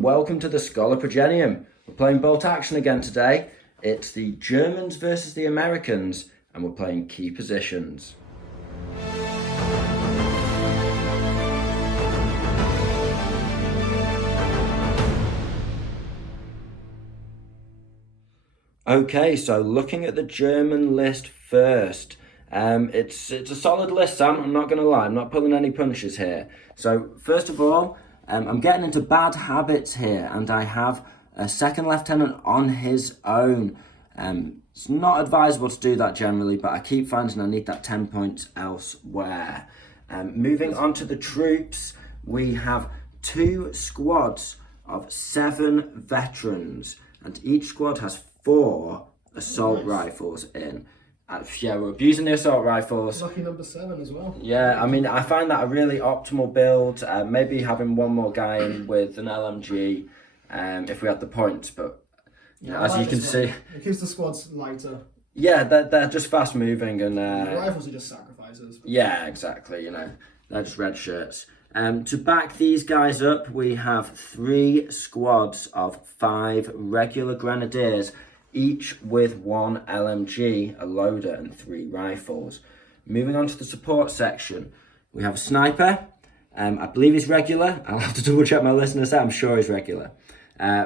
and welcome to the Scholar Progenium. We're playing bolt action again today. It's the Germans versus the Americans, and we're playing key positions. Okay, so looking at the German list first. It's a solid list, Sam. I'm not going to lie. I'm not pulling any punches here. So first of all, I'm getting into bad habits here, and I have a second lieutenant on his own. It's not advisable to do that generally, but I keep finding I need that 10 points elsewhere. Moving on to the troops, we have 2 squads of 7 veterans, and each squad has 4 assault rifles in. Yeah, we're abusing the assault rifles. Lucky number 7 as well. Yeah, I mean, I find that a really optimal build. Maybe having one more guy in with an LMG if we had the points, but Yeah, as you can see... It keeps the squads lighter. Yeah, they're just fast moving and... The rifles are just sacrifices. Yeah, exactly, you know, they're just red shirts. To back these guys up, we have 3 squads of 5 regular grenadiers, each with 1 LMG, a loader, and 3 rifles. Moving on to the support section, we have a sniper. I believe he's regular. I'll have to double check my list in a sec. I'm sure he's regular.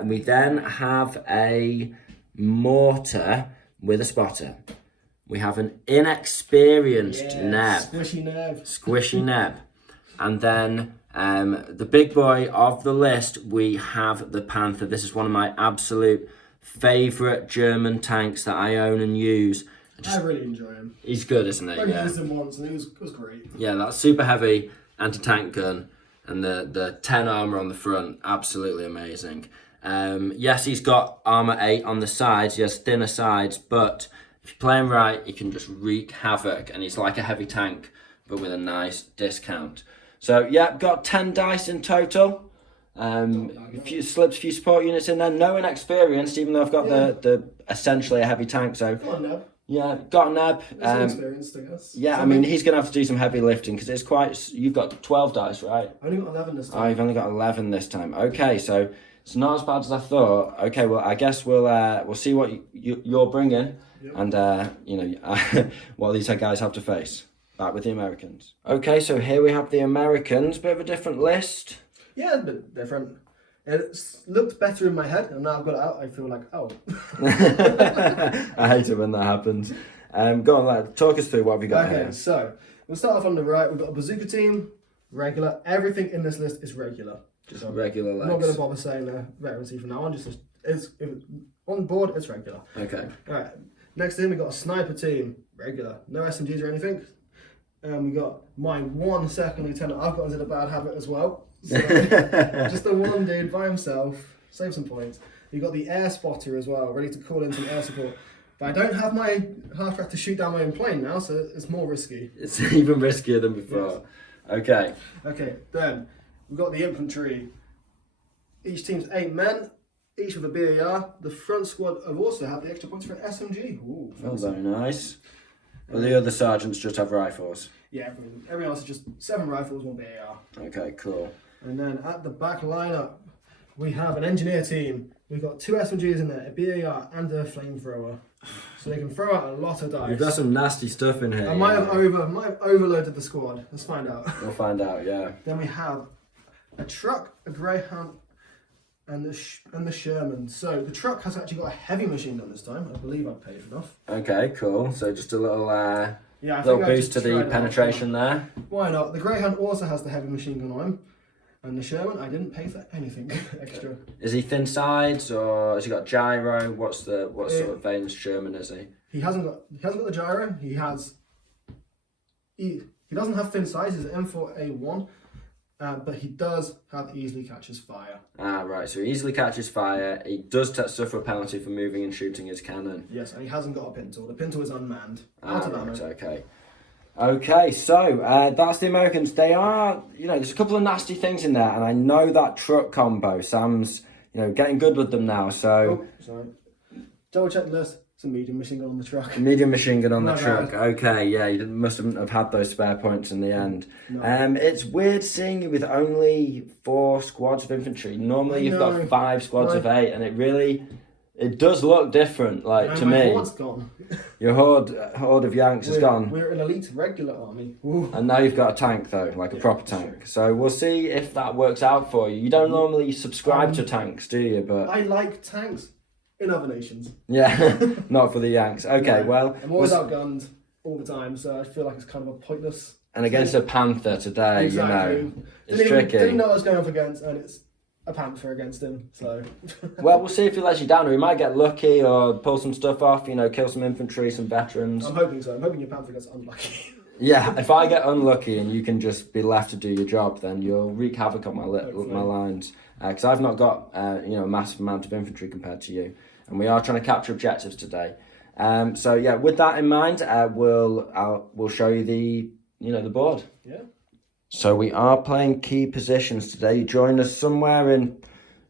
We then have a mortar with a spotter. We have an inexperienced neb. Squishy neb. And then the big boy of the list, we have the Panther. This is one of my absolute favourite German tanks that I own and use. I really enjoy him. He's good, isn't he? I used him once and he was great. Yeah, that super heavy anti-tank gun and the 10 armour on the front, absolutely amazing. Yes, he's got armour 8 on the sides, he has thinner sides, but if you play him right, he can just wreak havoc, and he's like a heavy tank, but with a nice discount. So yeah, got 10 dice in total. A few slips, a few support units in there. No inexperienced, even though I've got the essentially a heavy tank. So Got a neb. yeah, got a neb. Experienced, I guess. Yeah, I mean he's gonna have to do some heavy lifting because it's quite. You've got 12 dice, right? I only got 11 this time. Oh, you've only got 11 this time. Okay, so it's not as bad as I thought. Okay, well I guess we'll see what you're bringing, and you know what these guys have to face. Back with the Americans. Okay, so here we have the Americans. Bit of a different list. Yeah, a bit different. It looked better in my head, and now I've got it out, I feel like, oh. I hate it when that happens. Go on, lad. Talk us through what have you got here. Okay, so we'll start off on the right. We've got a bazooka team, regular. Everything in this list is regular. Just regular legs. I'm not going to bother saying veterancy from now on. Just if it's on board, it's regular. Okay. All right. Next in, we got a sniper team, regular. No SMGs or anything. We got my 1 second lieutenant. I've got into the bad habit as well. So, just the one dude by himself. Save some points. You got the air spotter as well, ready to call in some air support. But I don't have my half track to shoot down my own plane now, so it's more risky. It's even riskier than before. Yes. Okay. Okay, then we've got the infantry. Each team's 8 men, each with a BAR. The front squad have also had the extra points for an SMG. Ooh, oh, very nice. Well, the other sergeants just have rifles. Yeah, everyone else is just 7 rifles, 1 BAR. Okay, cool. And then at the back lineup, we have an engineer team. We've got 2 SMGs in there, a BAR and a flamethrower. So they can throw out a lot of dice. You've got some nasty stuff in here. I might have overloaded the squad. Let's find out. We'll find out, yeah. Then we have a truck, a Greyhound, and the Sherman. So the truck has actually got a heavy machine gun this time. I believe I've paid enough. Okay, cool. So just a little little boost to the penetration there. Why not? The Greyhound also has the heavy machine gun on him. And the Sherman, I didn't pay for anything extra. Is he thin sides or has he got gyro? What sort of veins Sherman is he? He hasn't got the gyro. He doesn't have thin sides. He's an M4A1, but he does have easily catches fire. Ah, right. So he easily catches fire. He does suffer a penalty for moving and shooting his cannon. Yes, and he hasn't got a pintle. The pintle is unmanned. Right, okay. Okay, so that's the Americans. They are, there's a couple of nasty things in there, and I know that truck combo. Sam's, getting good with them now. So, sorry. Double check the list. It's a medium machine gun on the truck. Medium machine gun on the No, truck. no. Okay, yeah, you mustn't have had those spare points in the end. No. It's weird seeing you with only 4 squads of infantry. Normally you've got 5 squads of 8, and it does look different. Like to my me, horde's gone. your horde of Yanks is gone. We're an elite regular army. Ooh. And now you've got a tank though, like a proper tank. So we'll see if that works out for you. You don't normally subscribe to tanks, do you? But I like tanks in other nations. yeah, not for the Yanks. Okay, No, well, I'm always outgunned all the time, so I feel like it's kind of a pointless. and against a Panther today, Exactly. you know, it's Didn't tricky. know what I was going up against, and it's a Panther against him. So. Well, we'll see if he lets you down, or he might get lucky or pull some stuff off. You know, kill some infantry, some veterans. I'm hoping so. I'm hoping your Panther gets unlucky. Yeah, if I get unlucky and you can just be left to do your job, then you'll wreak havoc on my lines. Because I've not got a massive amount of infantry compared to you, and we are trying to capture objectives today. So yeah, with that in mind, we'll show you the board. Yeah. So we are playing key positions today. You joined us somewhere in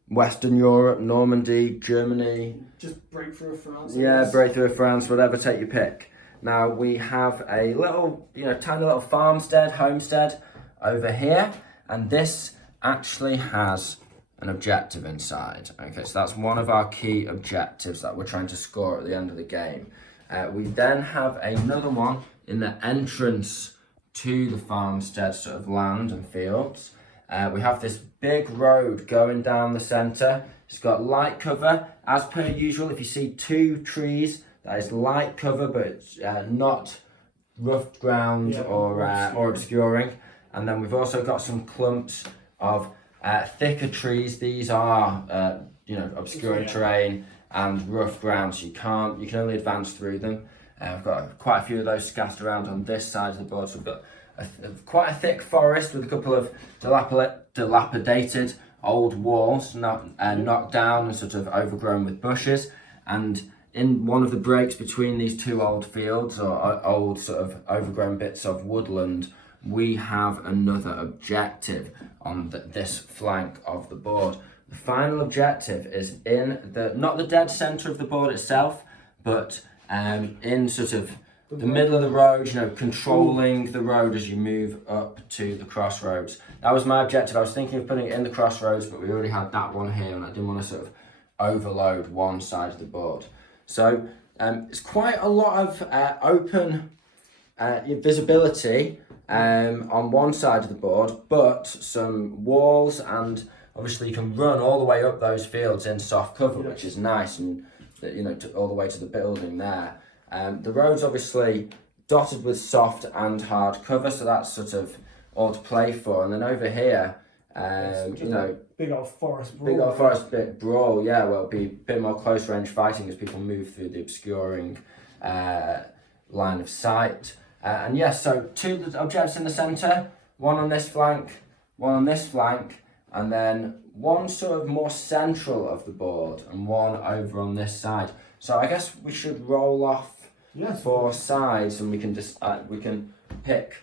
Western Europe, Normandy, Germany. Just break through France. Yeah, break through France, whatever, take your pick. Now we have a little, tiny little homestead over here, and this actually has an objective inside. Okay, so that's one of our key objectives that we're trying to score at the end of the game. We then have another one in the entrance to the farmstead sort of land and fields. We have this big road going down the centre. It's got light cover, as per usual. If you see 2 trees, that is light cover, but it's not rough ground or obscuring. And then we've also got some clumps of thicker trees. These are obscuring terrain and rough ground, so you can only advance through them. I've got quite a few of those scattered around on this side of the board. So we've got quite a thick forest with a couple of dilapidated old walls knocked down and sort of overgrown with bushes. And in one of the breaks between these 2 old fields or old sort of overgrown bits of woodland, we have another objective on this flank of the board. The final objective is in not the dead centre of the board itself, but in sort of the middle of the road, controlling the road as you move up to the crossroads. That was my objective. I was thinking of putting it in the crossroads, but we already had that one here, and I didn't want to sort of overload one side of the board. So it's quite a lot of open visibility on one side of the board, but some walls, and obviously you can run all the way up those fields in soft cover, which is nice, and all the way to the building there. The road's obviously dotted with soft and hard cover, so that's sort of all to play for. And then over here, big old forest brawl. Big old forest bit brawl, yeah, well, it'll be a bit more close range fighting as people move through the obscuring line of sight. And yes, so 2 objectives in the centre, one on this flank, and then one sort of more central of the board and one over on this side. So I guess we should roll off 4 sides, and we can pick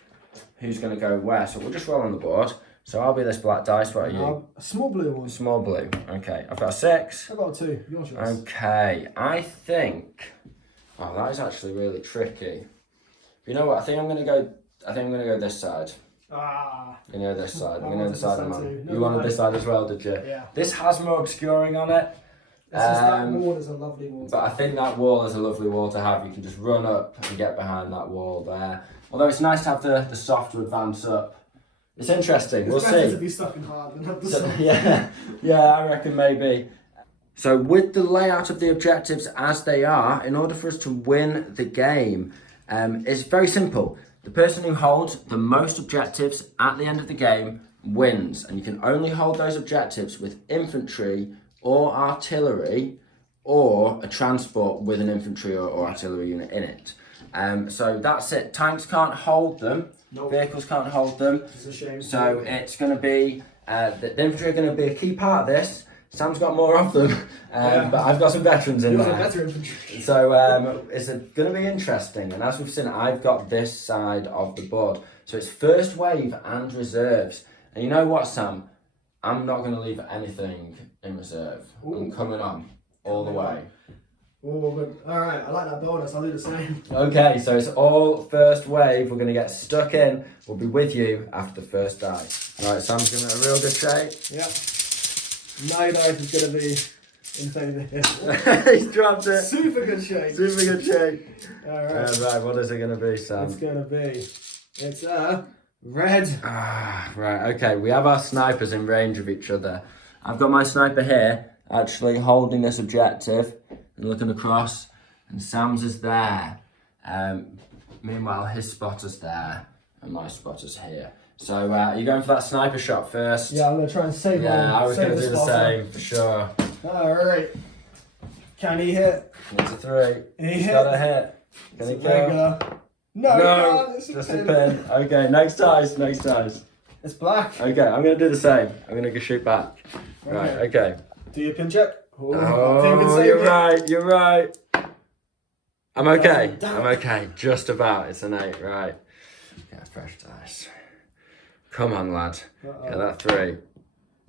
who's going to go where. So we'll just roll on the board. So I'll be this black dice. What are you? A small blue one. Small blue. Okay, I've got a 6. I've got a 2. Your choice. Okay, I think. Oh, that is actually really tricky. You know what? I think I'm gonna go this side. You know this side. I'm gonna go this side, man. You wanted this side as well, did you? Yeah. This has more obscuring on it. That wall is a lovely wall. But I think that wall is a lovely wall to have. You can just run up and get behind that wall there. Although it's nice to have the soft to advance up. It's interesting. We'll see. It's better to be stuck in hard than have the soft. Yeah, I reckon maybe. So with the layout of the objectives as they are, in order for us to win the game, it's very simple. The person who holds the most objectives at the end of the game wins, and you can only hold those objectives with infantry or artillery or a transport with an infantry or artillery unit in it. So that's it. Tanks can't hold them. Nope. Vehicles can't hold them. It's a shame. So it's going to be, the infantry are going to be a key part of this. Sam's got more of them, but I've got some veterans in there. Better infantry. So it's going to be interesting. And as we've seen, I've got this side of the board. So it's first wave and reserves. And you know what, Sam? I'm not going to leave anything in reserve. Ooh. I'm coming on all the way. Oh, good. All right, I like that bonus. I'll do the same. Okay, so it's all first wave. We're going to get stuck in. We'll be with you after the first die. All right, Sam's giving it a real good shake. Yeah. My dice is going to be in favour here. He's dropped it. Super good shake. Super good shake. All right. Right, what is it going to be, Sam? It's going to be. It's a red. Ah, right, okay. We have our snipers in range of each other. I've got my sniper here, actually holding this objective and looking across, and Sam's is there. Meanwhile, his spotter's there, and my spotter's here. So, are you going for that sniper shot first? Yeah, I'm going to try and save one. Yeah, I was going to do the same, for sure. All right. Can he hit? It's a 3. He He's hit. got a hit. Can he kill? Regular. No, it's just a pin. Okay, next dice. It's black. Okay, I'm going to do the same. I'm going to go shoot back. Right, okay. Do your pin check. Oh, you're right. I'm okay. Just about. It's an 8, right. Yeah, fresh dice. Come on, lad. Get that 3.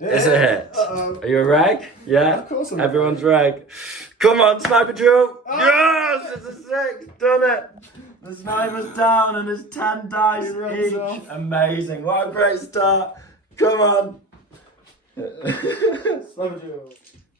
It's a hit. Are you a reg? Yeah? Of course I'm Everyone's reg. Come on, sniper drill. Yes! It's a 6. Done it. The sniper's down and there's 10 dice each. Off. Amazing. What a great start. Come on.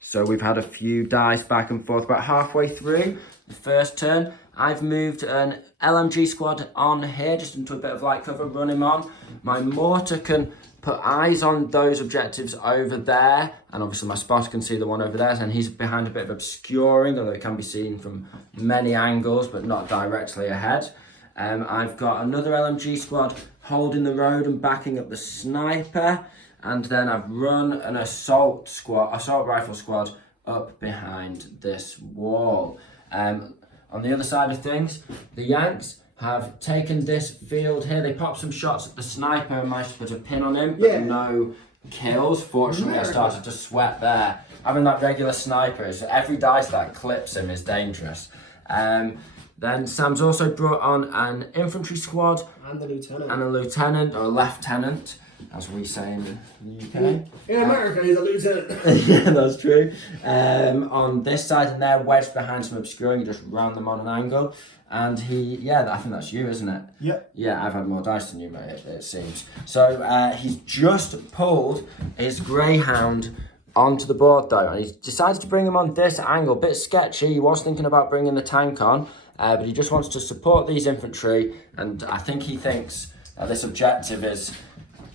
So we've had a few dice back and forth. About halfway through the first turn, I've moved an LMG squad on here, just into a bit of light cover, run him on. My mortar can put eyes on those objectives over there, and obviously my spotter can see the one over there, and he's behind a bit of obscuring, although it can be seen from many angles, but not directly ahead. I've got another LMG squad holding the road and backing up the sniper, and then I've run an assault rifle squad up behind this wall. On the other side of things, the Yanks have taken this field here. They popped some shots at the sniper and managed to put a pin on him, but no kills. Fortunately, I started to sweat there. Having that regular sniper, every dice that clips him is dangerous. Then Sam's also brought on an infantry squad and a lieutenant, or a lieutenant, as we say in the UK. In America, he's a lieutenant. Yeah, that's true. On this side, and they're wedged behind some obscuring, you just round them on an angle. And I think that's you, isn't it? Yep. Yeah, I've had more dice than you, mate, it seems. So he's just pulled his Greyhound onto the board, though, and he's decided to bring him on this angle. Bit sketchy. He was thinking about bringing the tank on, but he just wants to support these infantry, and I think he thinks that this objective is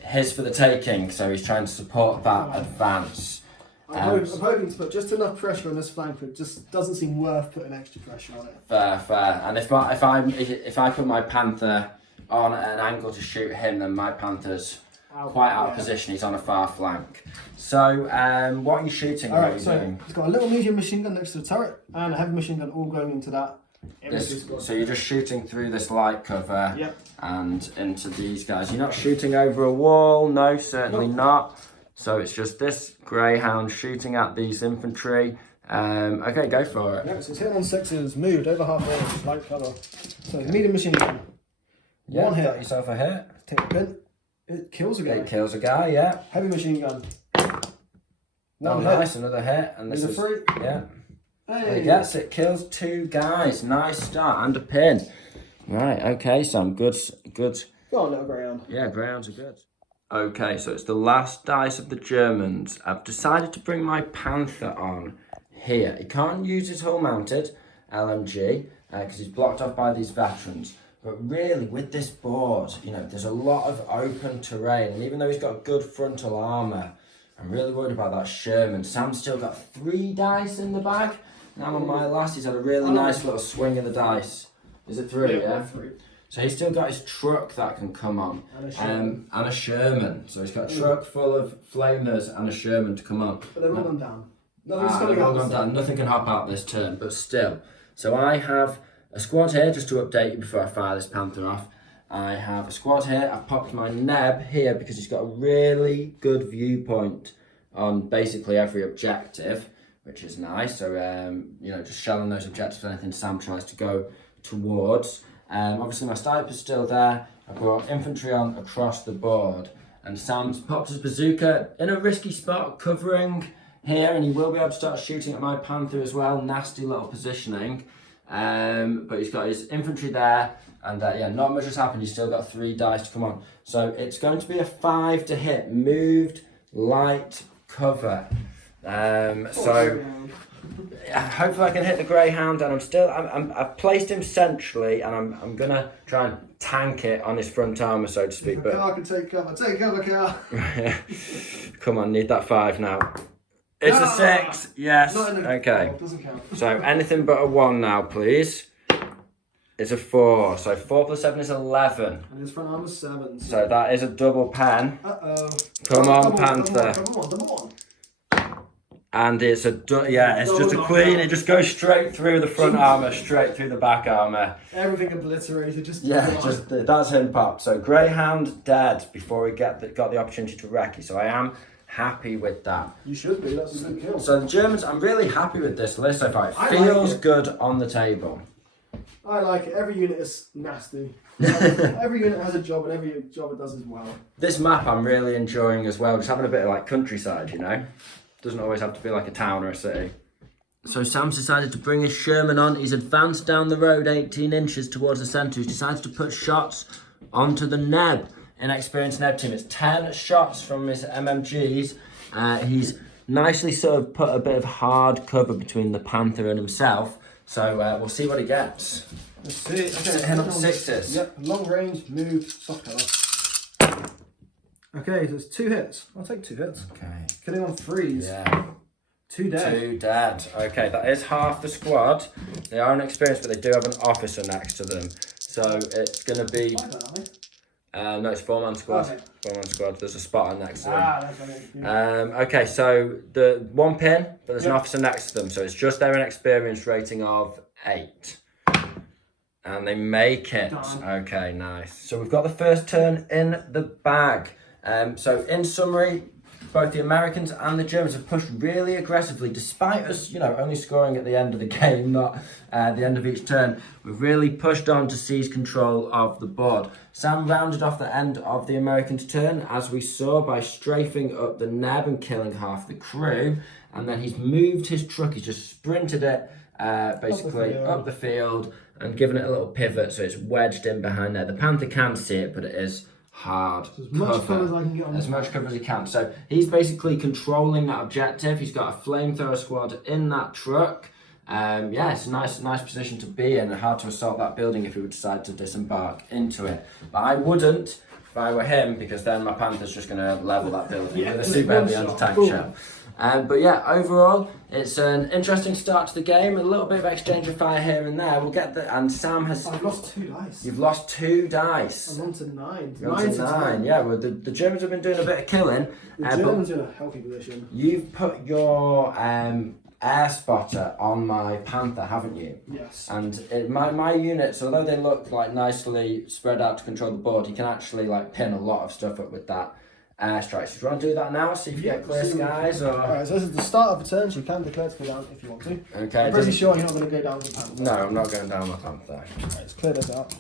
his for the taking, so he's trying to support that advance. I'm hoping to put just enough pressure on this flank, but it just doesn't seem worth putting extra pressure on it. Fair. And if I put my Panther on an angle to shoot him, then my Panther's quite out of position. He's on a far flank. So, what are you shooting? All right, so it's got a little medium machine gun next to the turret and a heavy machine gun all going into that. So you're just shooting through this light cover and into these guys. You're not shooting over a wall, no, certainly not. So it's just this Greyhound shooting at these infantry. Okay, go for it. Yeah, so it's hit on 6s, moved over halfway, light cover. So medium machine gun. Yeah, One hit. Got yourself a hit. Take a pin. It kills a guy. It kills a guy, yeah. Heavy machine gun. One nice, another hit. And this is 3. Yeah. Hey. Yes, it kills 2 guys. Nice start and a pin. Right, okay, Sam. Good. Go on, little Greyhound. Yeah, Greyhounds are good. Okay, so it's the last dice of the Germans. I've decided to bring my Panther on here. He can't use his hull mounted LMG because he's blocked off by these veterans. But really, with this board, there's a lot of open terrain. And even though he's got good frontal armour, I'm really worried about that Sherman. Sam's still got 3 dice in the bag. Now on my last, he's had a really nice little swing of the dice. Is it 3, yeah? 3. So he's still got his truck that can come on. And a Sherman. So he's got a truck full of flamers and a Sherman to come on. But they've all gone down. Nothing can hop out this turn, but still. So I have a squad here, just to update you before I fire this Panther off. I have a squad here. I've popped my Neb here because he's got a really good viewpoint on basically every objective, which is nice. So, just shelling those objectives, anything Sam tries to go towards. Obviously my sniper's still there. I brought infantry on across the board, and Sam's popped his bazooka in a risky spot, covering here, and he will be able to start shooting at my Panther as well. Nasty little positioning. But he's got his infantry there, and yeah, not much has happened. He's still got 3 dice to come on. So it's going to be a 5 to hit, moved light cover. So hopefully I can hit the Greyhound, and I've placed him centrally, and I'm gonna try and tank it on his front armour, so to speak. But Car can take cover, car. Come on, need that 5 now. It's a 6, yes. Okay. Doesn't count. So anything but a 1 now, please. It's a 4. So 4 plus 7 is 11. And his front armor's 7. So that is a double pen. Come on, Panther. Come on. And it's a it's just a queen. It just goes straight through the front armour, straight through the back armour. Everything obliterated. That's him popped. So Greyhound dead before he got the opportunity to recce. So I am happy with that. You should be. That's a good kill. So the Germans, I'm really happy with this list so far. It feels good on the table. I like it. Every unit is nasty. Every unit has a job, and every job it does as well. This map I'm really enjoying as well. Just having a bit of like countryside, you know. Doesn't always have to be like a town or a city. So Sam's decided to bring his Sherman on. He's advanced down the road 18 inches towards the centre. He's decided to put shots onto the Neb. Inexperienced Neb team. It's 10 shots from his MMGs. He's nicely sort of put a bit of hard cover between the Panther and himself. So we'll see what he gets. Let's see. Okay, hit on 6s. Yep, long range, moved, soft cover. Okay, so it's 2 hits. I'll take 2 hits. Okay. Killing on 3s. Yeah. 2 dead. 2 dead. Okay, that is half the squad. They are inexperienced, but they do have an officer next to them. So it's going to be... no, it's 4-man squad. Okay. 4-man squad. There's a spotter next to them. That's right. Okay, so the 1 pin, but there's an officer next to them. So it's just their inexperience rating of 8. And they make it. Done. Okay, nice. So we've got the first turn in the bag. So in summary, both the Americans and the Germans have pushed really aggressively, despite us, only scoring at the end of the game, not the end of each turn. We've really pushed on to seize control of the board. Sam rounded off the end of the Americans' turn, as we saw, by strafing up the Neb and killing half the crew. And then he's moved his truck, he's just sprinted it basically up the field and given it a little pivot, so it's wedged in behind there. The Panther can see it, but it is hard. So as much cover as I can get on. As much cover as he can. So he's basically controlling that objective. He's got a flamethrower squad in that truck. It's a nice position to be in, and hard to assault that building if he would decide to disembark into it. But I wouldn't if I were him, because then my Panther's just going to level that building with a super heavy anti-tank shell. But yeah, overall, it's an interesting start to the game. A little bit of exchange of fire here and there. We'll get the... And Sam has... I've lost 2 dice. You've lost 2 dice. I'm on to 9. You're on to 9. Yeah, well, the Germans have been doing a bit of killing. The Germans are in a healthy position. You've put your air spotter on my Panther, haven't you? Yes. And my units, although they look like nicely spread out to control the board, you can actually like pin a lot of stuff up with that airstrike. So do you want to do that now? See if you get clear skies, or... Alright, so this is the start of the turn, so you can declare to go down if you want to. Okay. I'm pretty sure you're not going to go down with the Panther. No, I'm not going down my Panther. Alright, let's clear this out.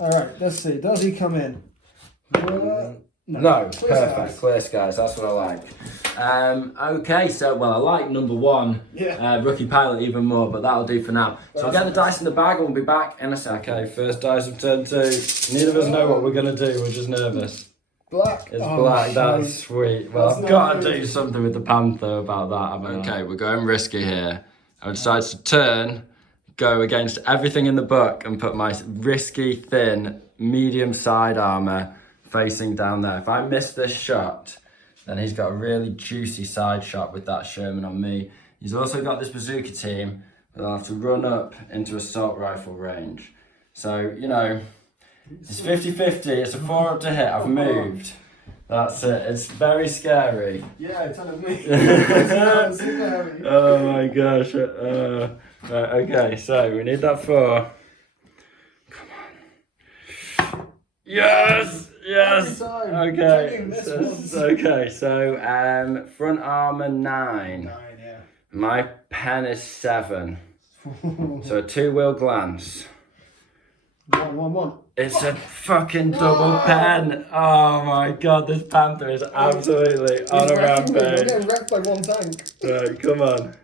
Alright, let's see. Does he come in? No, perfect. Clear skies, that's what I like. Okay, so, well, I like number 1, rookie pilot even more, but that'll do for now. So I'll get the dice in the bag and we'll be back in a sec. Okay, first dice of turn 2. Neither of us know what we're going to do, we're just nervous. Black. It's black, that's sweet. Well, I've got to do something with the Panther about that. Okay, we're going risky here. I decided to go against everything in the book and put my risky, thin, medium side armour facing down there. If I miss this shot, then he's got a really juicy side shot with that Sherman on me. He's also got this bazooka team, but I'll have to run up into assault rifle range. So, it's 50-50, it's a 4 up to hit, I've moved. That's it, it's very scary. Yeah, it's on me. Oh my gosh. Okay, so we need that 4. Come on. Yes! Okay, so front armour 9. 9, yeah. My pen is 7. So a 2-wheel glance. 1-1-1. It's a fucking double pen. Oh my god, this Panther is absolutely on a I'm rampage. getting wrecked by one tank. Right, come on.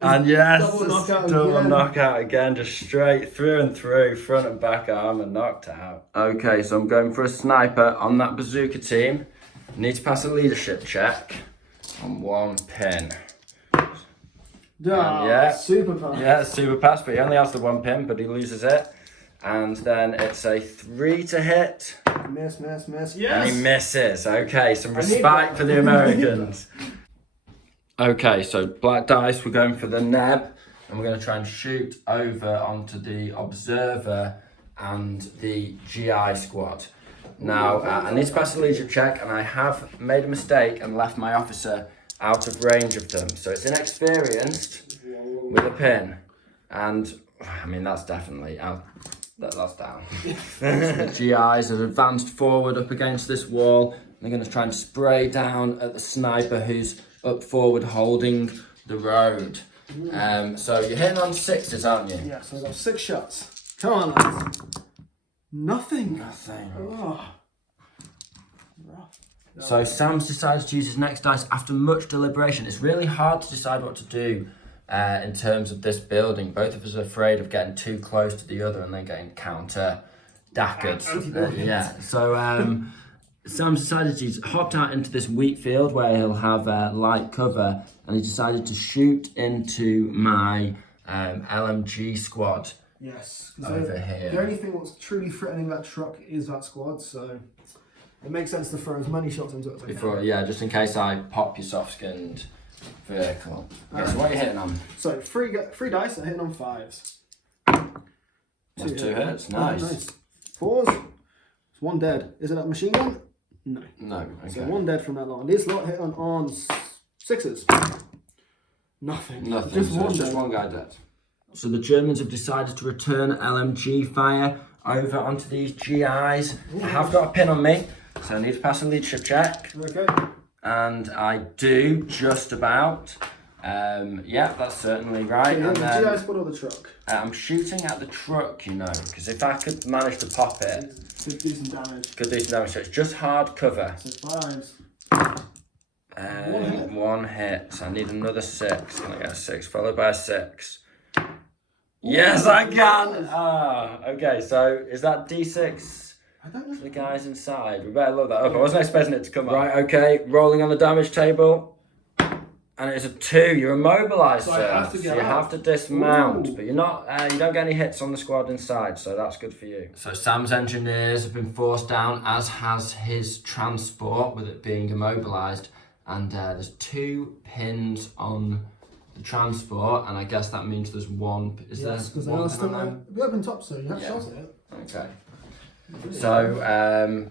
And yes, double knockout again, just straight through and through, front and back armor knocked out. Okay, so I'm going for a sniper on that bazooka team. Need to pass a leadership check on one pin. Yeah, super pass. Yeah, super pass, but he only has the one pin, but he loses it. And then it's a 3 to hit. Miss. Yes. And he misses. Okay, some respect for the Americans. Okay, so black dice, we're going for the neb, and we're going to try and shoot over onto the observer and the GI squad. Now, I need to pass a leadership check, and I have made a mistake and left my officer out of range of them. So it's inexperienced with a pin, and I mean, that's definitely out. That's down. The GIs have advanced forward up against this wall. They're going to try and spray down at the sniper who's up forward holding the road. So you're hitting on 6s, aren't you? Yeah, so I've got 6 shots. Come on, lads. Nothing. Oh. So Sam's decided to use his next dice after much deliberation. It's really hard to decide what to do in terms of this building. Both of us are afraid of getting too close to the other and then getting counter-dackered. Yeah, so Sam's decided he's hopped out into this wheat field where he'll have light cover, and he decided to shoot into my LMG squad. Yes, over here. The only thing that's truly threatening that truck is that squad, so it makes sense to throw as many shots into it as I can. Yeah, just in case I pop your soft-skinned vehicle. Okay, so what are you hitting on? So three dice are hitting on 5s. That's 2 hits, nice. Nice. 4s, it's 1 dead. Is it that machine gun? No. No, okay. So 1 dead from that lot. And this lot hit on 6s. Nothing. Just one guy dead. So the Germans have decided to return LMG fire over onto these GIs. I have got a pin on me, so I need to pass a leadership check. Okay. And I do, just about. Yeah, that's certainly right. So and the GI squad or the truck? I'm shooting at the truck, you know, because if I could manage to pop it, could do some damage. So it's just hard cover. So 5s. 1 hit. So I need another 6. Can I get a 6 followed by a 6? Yes, I can. Okay. So is that D6? I don't know. The guys inside. We better look that up. I wasn't expecting it to come up. Right. Okay. Rolling on the damage table. And it's a 2. You're immobilised, so sir. You have to dismount. Ooh. But you're not. You don't get any hits on the squad inside, so that's good for you. So Sam's engineers have been forced down, as has his transport, with it being immobilised. And there's 2 pins on the transport, and I guess that means there's 1. Is there? Because they are still open top, so you have shots at it. Okay. So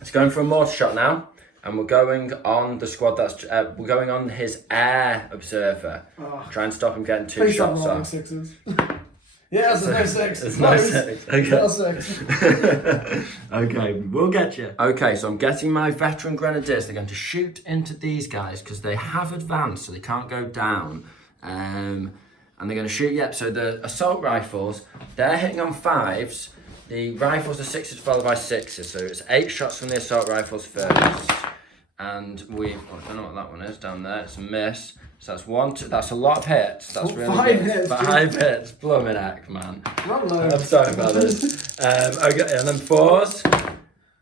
it's going for a mortar shot now. And we're going on the squad that's we're going on his air observer. Try and stop him getting 2 shots off. 6s. Yeah, there's no 6. There's no 6. Okay. No 6. Okay, we'll get you. Okay, so I'm getting my veteran grenadiers. They're going to shoot into these guys because they have advanced, so they can't go down. And they're going to shoot. Yep. So the assault rifles, they're hitting on 5s. The rifles are 6s followed by 6s, so it's 8 shots from the assault rifles first. And I don't know what that one is down there, it's a miss. So that's 1, 2, that's a lot of hits. That's really 5 good. hits. 5 hits, blooming heck, man. I'm sorry about this. Okay, and then 4s,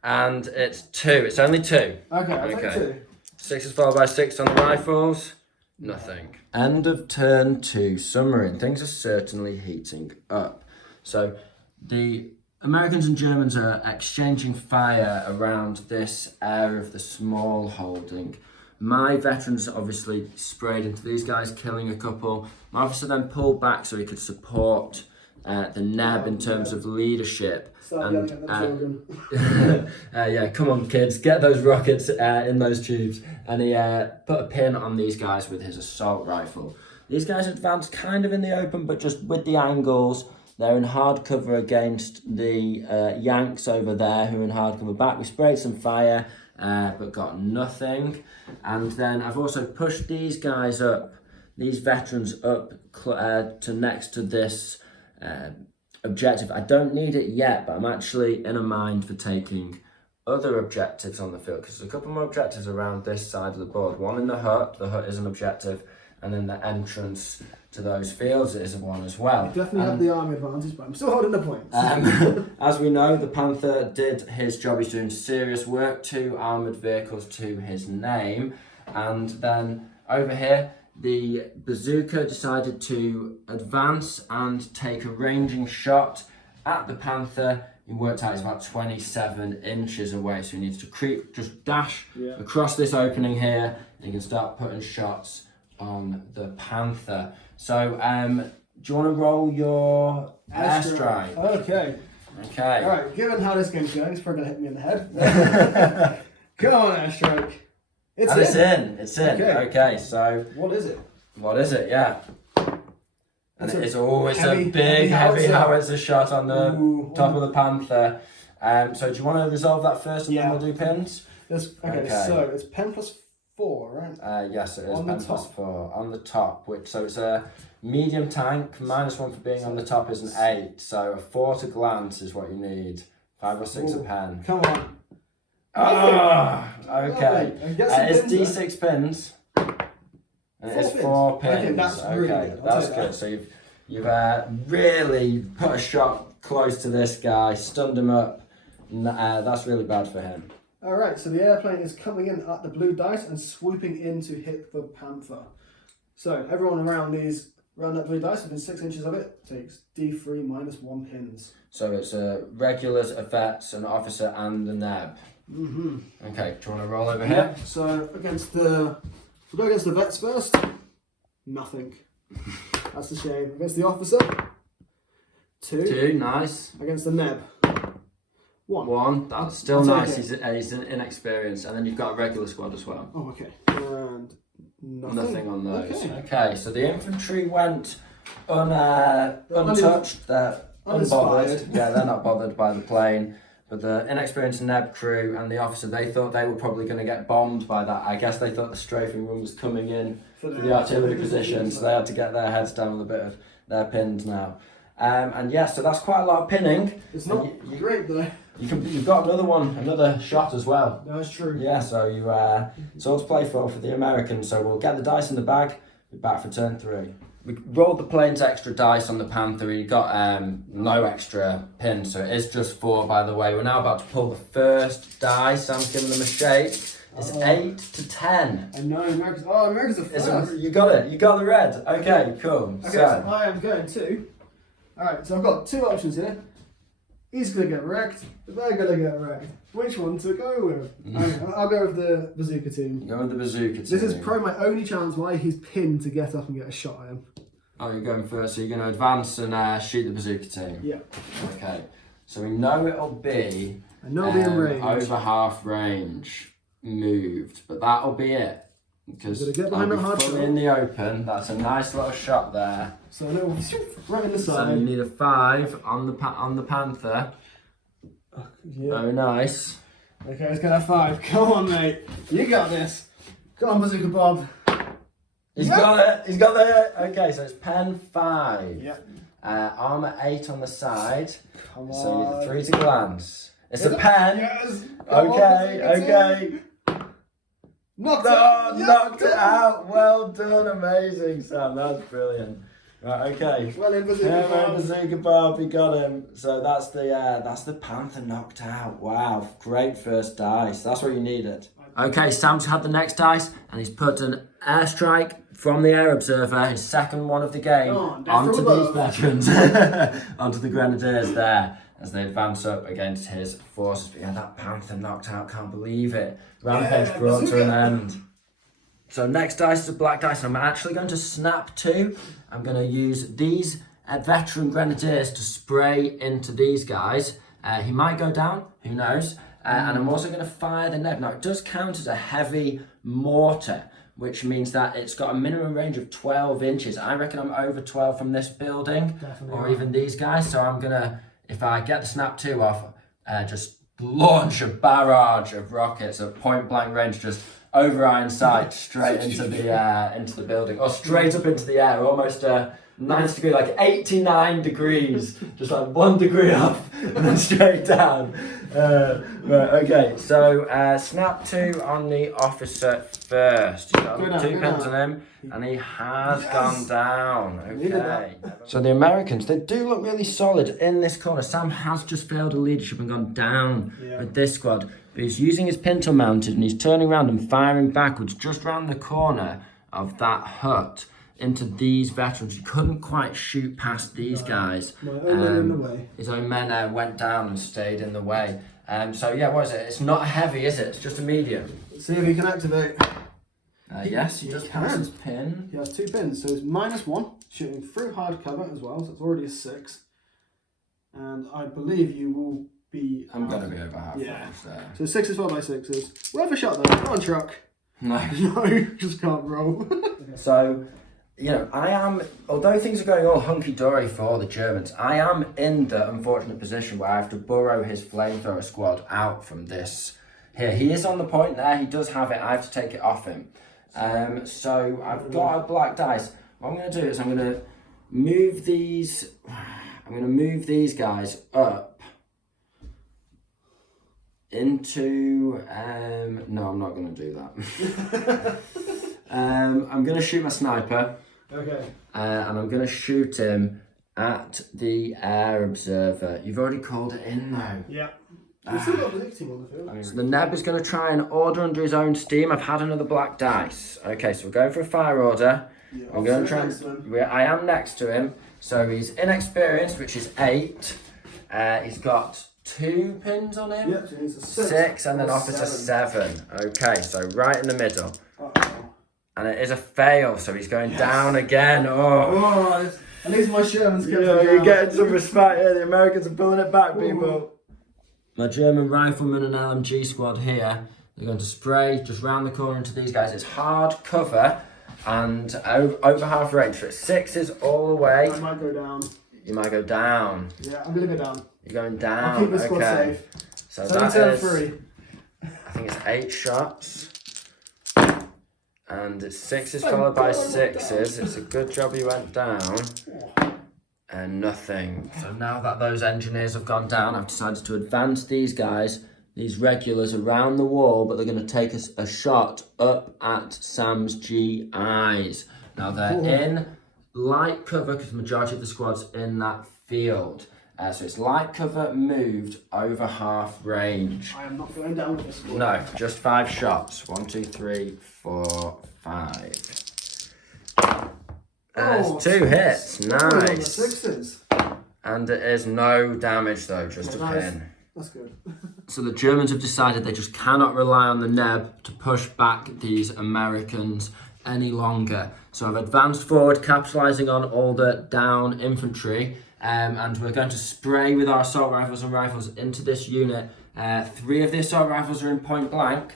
and it's 2, it's only 2. Okay, I'll take 2. 6s followed by 6 on the rifles, nothing. End of turn 2, submarine. Things are certainly heating up. So the Americans and Germans are exchanging fire around this area of the small holding. My veterans obviously sprayed into these guys, killing a couple. My officer then pulled back so he could support the neb in terms of leadership. Yeah, come on kids, get those rockets in those tubes. And he put a pin on these guys with his assault rifle. These guys advanced kind of in the open, but just with the angles. They're in hard cover against the Yanks over there, who are in hard cover back. We sprayed some fire, but got nothing. And then I've also pushed these guys up, these veterans up to next to this objective. I don't need it yet, but I'm actually in a mind for taking other objectives on the field, because there's a couple more objectives around this side of the board. One in the hut is an objective, and then the entrance to those fields is one as well. You definitely have the army advantage, but I'm still holding the points. As we know, the Panther did his job. He's doing serious work, 2 armoured vehicles to his name. And then over here, the Bazooka decided to advance and take a ranging shot at the Panther. He worked out he's about 27 inches away, so he needs to creep, just dash across this opening here, and he can start putting shots on the Panther. So, do you want to roll your airstrike? Okay. Okay. All right. Given how this game's going, it's probably gonna hit me in the head. Come on, airstrike. It's in. It's in. Okay. So. What is it? What is it? Yeah. And it's always heavy, a big, heavy howitzer shot on the top of the Panther. So do you want to resolve that first, and then we'll do pins? Okay. So it's pen +4, right? Yes, it is pen +4 on the top. So it's a medium tank. -1 for being on the top is an 8. So a 4 to glance is what you need. 5 or 6 a pen. Come on. Okay. It's D6 pins. And it is 4 pins. Okay, that's really good. That's good. So you've really put a shot close to this guy, stunned him up. That's really bad for him. Alright, so the airplane is coming in at the blue dice and swooping in to hit the Panther. So everyone around that blue dice, within 6 inches of it, takes D3 -1 pins. So it's regulars, effects, an officer, and the neb. Mm-hmm. Okay, do you want to roll over here? So we'll go against the vets first. Nothing. That's a shame. Against the officer. 2. 2, nice. Against the neb. 1. That's still nice. He's inexperienced. And then you've got a regular squad as well. Oh, okay. And nothing on those. Okay, so the infantry went untouched. They're unbothered. Yeah, they're not bothered by the plane. But the inexperienced neb crew and the officer, they thought they were probably going to get bombed by that. I guess they thought the strafing run was coming in for the artillery position, so they had to get their heads down with a bit of their pins now. And yeah, so that's quite a lot of pinning. It's not great though. You've got another shot as well. That's true. Yeah, so it's all to play for the Americans. So we'll get the dice in the bag. Be back for turn 3. We rolled the plane's extra dice on the Panther. You got no extra pins, so it is just 4, by the way. We're now about to pull the first die. Sam's giving them a shake. It's 8 to 10. I know, America's a first. You got it. You got the red. Okay, cool. Okay, so I am going to. Alright, so I've got 2 options here. He's going to get wrecked. They're going to get wrecked. Which one to go with? I'll go with the Bazooka team. Go with the Bazooka team. This is probably my only chance why he's pinned to get up and get a shot at him. Oh, you're going first, so you're going to advance and shoot the Bazooka team? Yeah. Okay, so we know it'll be in range. Over half range moved, but that'll be it. Because I'll be fully in the open. That's a nice little shot there. So a little right in the side. So you need a 5 on the Panther. Yeah. Very nice. Okay, let's get a 5. Come on, mate. You got this. Come on, Bazooka Bob. He's got it. He's got it. Okay, so it's pen 5. Yeah. Armour 8 on the side. Come on. So you need a 3 to glance. It's a pen. Yes. Okay. Knocked it out. Well done. Amazing, Sam. That's brilliant. Right, okay. Well in, Bazooka Bob. Bazooka Bob, he got him. So that's the Panther knocked out. Wow, great first dice. That's what you needed. Okay, Sam's had the next dice, and he's put an airstrike from the Air Observer, his second one of the game, onto these veterans, onto the Grenadiers there, as they advance up against his forces. But yeah, that Panther knocked out, can't believe it. Rampage brought to an end. So next dice is a black dice. I'm actually going to snap 2. I'm going to use these veteran Grenadiers to spray into these guys. He might go down, who knows. And I'm also going to fire the neb. Now, it does count as a heavy mortar, which means that it's got a minimum range of 12 inches. I reckon I'm over 12 from this building, or even these guys. So I'm going to, if I get the snap 2 off, just launch a barrage of rockets at point blank range, just over iron sight, straight into the building, or straight up into the air, almost 90 degree, like 89 degrees, just like 1 degree up and then straight down. Right, okay, so snap 2 on the officer first. He's got 2 pins on him and he has gone down. Okay. So the Americans, they do look really solid in this corner. Sam has just failed a leadership and gone down with this squad. But he's using his pintle mounted and he's turning around and firing backwards just round the corner of that hut into these veterans. He couldn't quite shoot past these guys. My own men in the way. His own men went down and stayed in the way. So yeah, what is it? It's not heavy, is it? It's just a medium. Let's see if he can activate. Yes, he does pass his pin. He has 2 pins, so it's -1, shooting through hard cover as well, so it's already a 6. And I believe you will be... I'm going to be over half. Yeah. So 6s followed by 6s. Worth a shot though, not on truck. No. No, just can't roll. So, you know, I am, although things are going all hunky-dory for the Germans, I am in the unfortunate position where I have to burrow his flamethrower squad out from this here. He is on the point there, he does have it, I have to take it off him. So I've got a black dice. What I'm going to do is I'm going to move these guys up into, no, I'm not going to do that. I'm going to shoot my sniper. Okay. And I'm going to shoot him at the air observer. You've already called it in though. Yeah. We've still got the next team on the field. So the Neb is going to try and order under his own steam. I've had another black dice. Okay, so we're going for a fire order. Yeah, I'm going to try I am next to him. So he's inexperienced, which is 8. He's got 2 pins on him. Yep, so he's a 6 and then officer 7. Okay, so right in the middle. Uh-oh. And it is a fail, so he's going down again. Oh, at least my Sherman's you know, you're getting some respect here. The Americans are pulling it back, people. My German rifleman and LMG squad here, they're going to spray just round the corner into these guys. It's hard cover and over half range. So it's 6s all the way. I might go down. You might go down. Yeah, I'm going to go down. You're going down. I'll keep the squad safe. So that is, I think it's 8 shots. And it's 6s followed by 6s. It's a good job you went down. And nothing. So now that those engineers have gone down, I've decided to advance these guys, these regulars, around the wall, but they're going to take us a shot up at Sam's GIs. Now they're in light cover because the majority of the squad's in that field. So it's light cover moved over half range. I am not going down with this squad. No, just 5 shots. 1, 2, 3, 4, 5. It's 2 hits. Nice. And it is no damage though, just a pin. That's good. So the Germans have decided they just cannot rely on the Neb to push back these Americans any longer. So I've advanced forward, capitalising on all the down infantry. And we're going to spray with our assault rifles and rifles into this unit. 3 of the assault rifles are in point blank.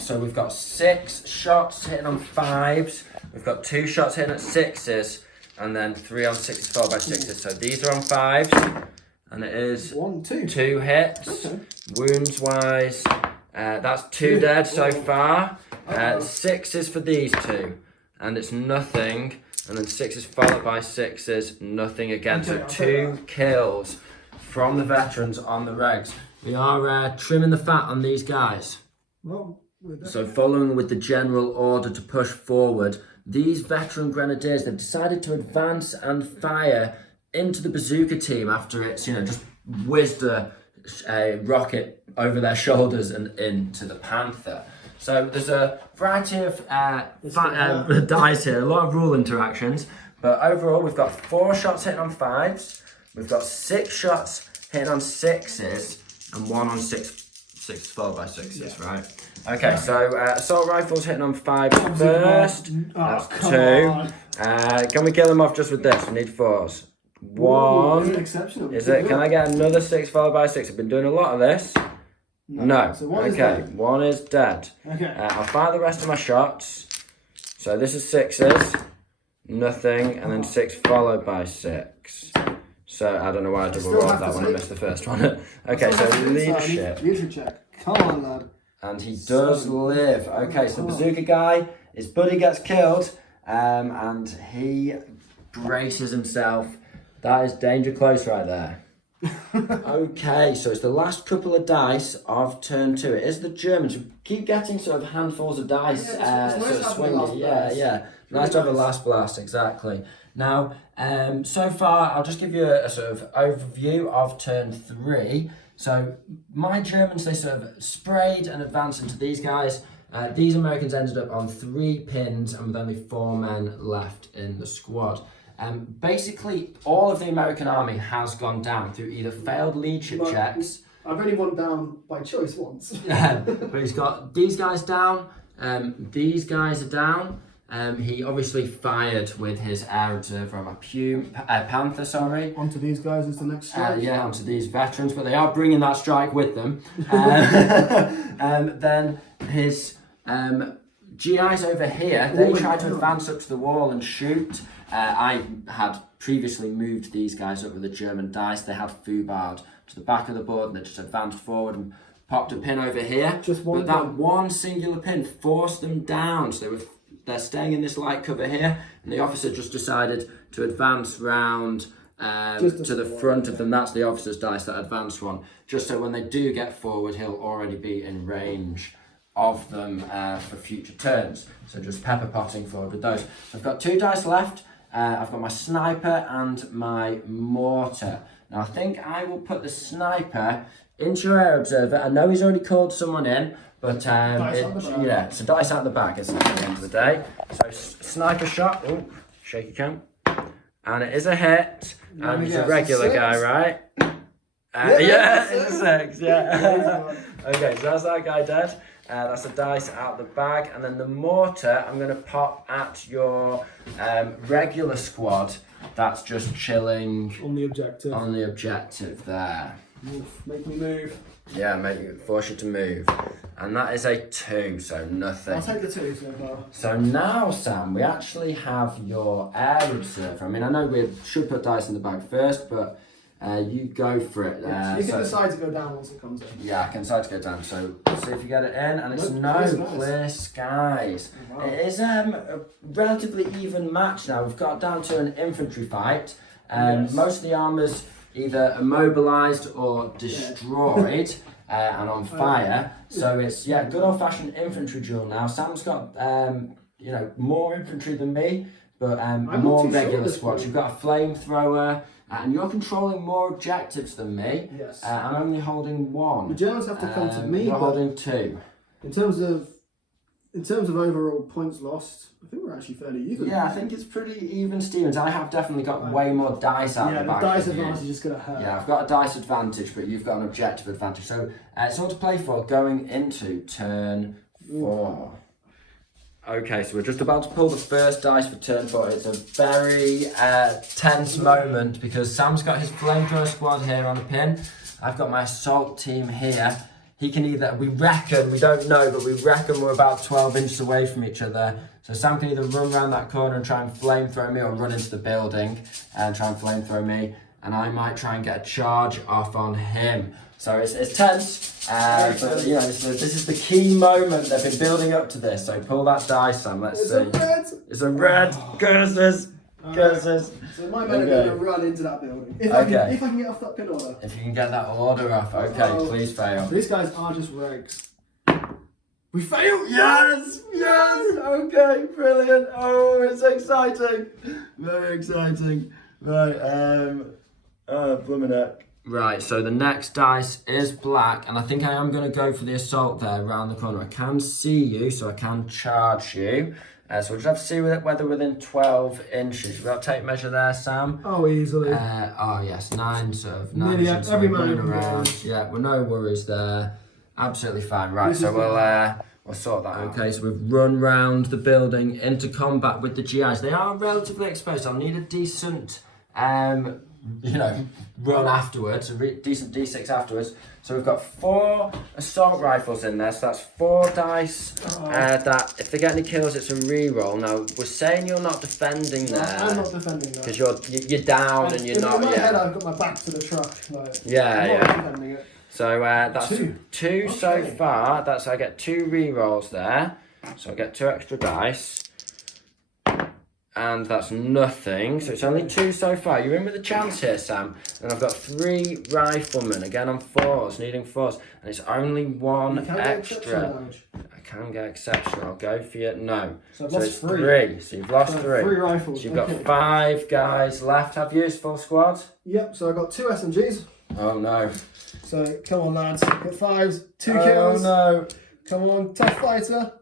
So we've got 6 shots hitting on 5s. We've got 2 shots hitting at 6s. And then 3 on 6s followed by 6s. So these are on 5s. And it is 2 hits. Okay. Wounds wise, that's 2 dead so far. 6s for these 2. And it's nothing. And then 6s followed by 6s, nothing again. So 2 kills from the veterans on the regs. We are trimming the fat on these guys. So following with the general order to push forward, these veteran grenadiers, they've decided to advance and fire into the bazooka team after it's, just whizzed a rocket over their shoulders and into the Panther. So there's a variety of dice here, a lot of rule interactions, but overall we've got 4 shots hitting on 5s, we've got 6 shots hitting on 6s, and 1 on 6s followed by 6s, right? Okay, so assault rifles hitting on 5s first, that's 2. Can we kill them off just with this? We need 4s. 1, is it? Can I get another 6 followed by 6? I've been doing a lot of this. No. So okay, 1 is dead. Okay. I'll fire the rest of my shots. So this is 6s, nothing, and then 6 followed by 6. So I don't know why I double rolled that one. I missed the first one. Okay, so leadership. Leadership check. Come on, lad. And he does live. Okay, so bazooka guy, his buddy gets killed, and he braces himself. That is danger close right there. Okay, so it's the last couple of dice of turn 2. It is the Germans who keep getting sort of handfuls of dice, it's nice sort of to have the swinging. last Yeah, blast. yeah. Really Nice to have a nice. last blast, exactly. Now, so far, I'll just give you a sort of overview of turn 3. So my Germans, they sort of sprayed and advanced into these guys. These Americans ended up on 3 pins and with only 4 men left in the squad. Basically, all of the American army has gone down through either failed leadership checks. I've only gone down by choice once. But he's got these guys down, these guys are down. He obviously fired with his air observer on a Panther, sorry. Onto these guys is the next strike. Yeah, onto these veterans, but they are bringing that strike with them. Then his GIs over here, they tried to advance up to the wall and shoot. I had previously moved these guys up with the German dice. They had foobarred to the back of the board and they just advanced forward and popped a pin over here. Just one but that pin. one singular pin forced them down. So they're staying in this light cover here, and the officer just decided to advance round to the front of them. That's the officer's dice, that advanced one. Just so when they do get forward, he'll already be in range of them for future turns. So just pepper potting forward with those. So I've got 2 dice left. I've got my sniper and my mortar. Now I think I will put the sniper into your air observer. I know he's already called someone in, but it's a dice out the back, isn't it, at the end of the day. So sniper shot, shaky cam. And it is a hit, and he's a regular guy, right? Yeah, it's a 6, yeah. Okay, so that's that guy dead. That's a dice out the bag, and then the mortar I'm going to pop at your regular squad that's just chilling On the objective. on the objective there. Make me move. Yeah, force you to move. And that is a 2, so nothing. I'll take the 2 so far. So now, Sam, we actually have your air observer. I mean, I know we should put dice in the bag first, but you go for it. You can decide to go down once it comes in. Yeah, I can decide to go down. So see if you get it in, and it's clear skies. Oh, wow. It is a relatively even match now. We've got down to an infantry fight. Most of the armour's either immobilised or destroyed and on fire. So it's good old-fashioned infantry duel now. Sam's got more infantry than me, but more regular squads. You've got a flamethrower. And you're controlling more objectives than me. Yes. I'm only holding 1. The Germans have to come to me. You're but holding 2. In terms of overall points lost, I think we're actually fairly even. Yeah, I think it's pretty even, Stevens. I have definitely got way more dice out the the back. dice advantage is going to hurt. Yeah, I've got a dice advantage, but you've got an objective advantage. So it's all to play for going into turn 4. Okay, so we're just about to pull the first dice for turn 4. It's a very tense moment because Sam's got his flamethrower squad here on a pin. I've got my assault team here. He can either, we don't know, but we reckon we're about 12 inches away from each other. So Sam can either run around that corner and try and flamethrow me, or run into the building and try and flamethrow me. And I might try and get a charge off on him. So it's tense, but this is the key moment. They've been building up to this. So pull that dice, Sam. Let's see. It's a red. Curses. So my men are going to run into that building. If I can get off that pin order. If you can get that order off, okay. Please fail. These guys are just regs. We failed. Yes. Okay, brilliant. Oh, it's exciting. Very exciting. Right. Blooming heck. Right, so the next dice is black, and I think I am going to go for the assault there around the corner. I can see you, so I can charge you. So we'll just have to see whether within 12 inches. We've got a tape measure there, Sam. Oh, easily. Yes, 9 sort of 9 Nearly inches. every running man around. Yeah, well, no worries there. Absolutely fine. Right, so we'll sort that out. Okay, so we've run round the building into combat with the GIs. They are relatively exposed. I'll need a decent run afterwards, a decent D6 afterwards. So we've got 4 assault rifles in there, so that's 4 dice. That if they get any kills, it's a re-roll. Now we're saying you're not defending there. I'm not defending that because you're down and you're not. In my head, I've got my back to the truck. I'm not defending it. So that's 2 Okay. so far. I get 2 re-rolls there, so I get 2 extra dice. And that's nothing. So it's only 2 so far. You're in with a chance here, Sam. And I've got 3 riflemen. Again, on 4s, needing 4s. And it's only 1 extra. I can get exceptional. I'll go for you. No. So I've So lost it's 3. 3. So you've lost 3. 3 rifles. So you've got 5 guys left. Have you? Full squad? Yep, so I've got 2 SMGs. Oh no. So come on, lads. Got 5s, 2 kills. Oh no. Come on, tough fighter.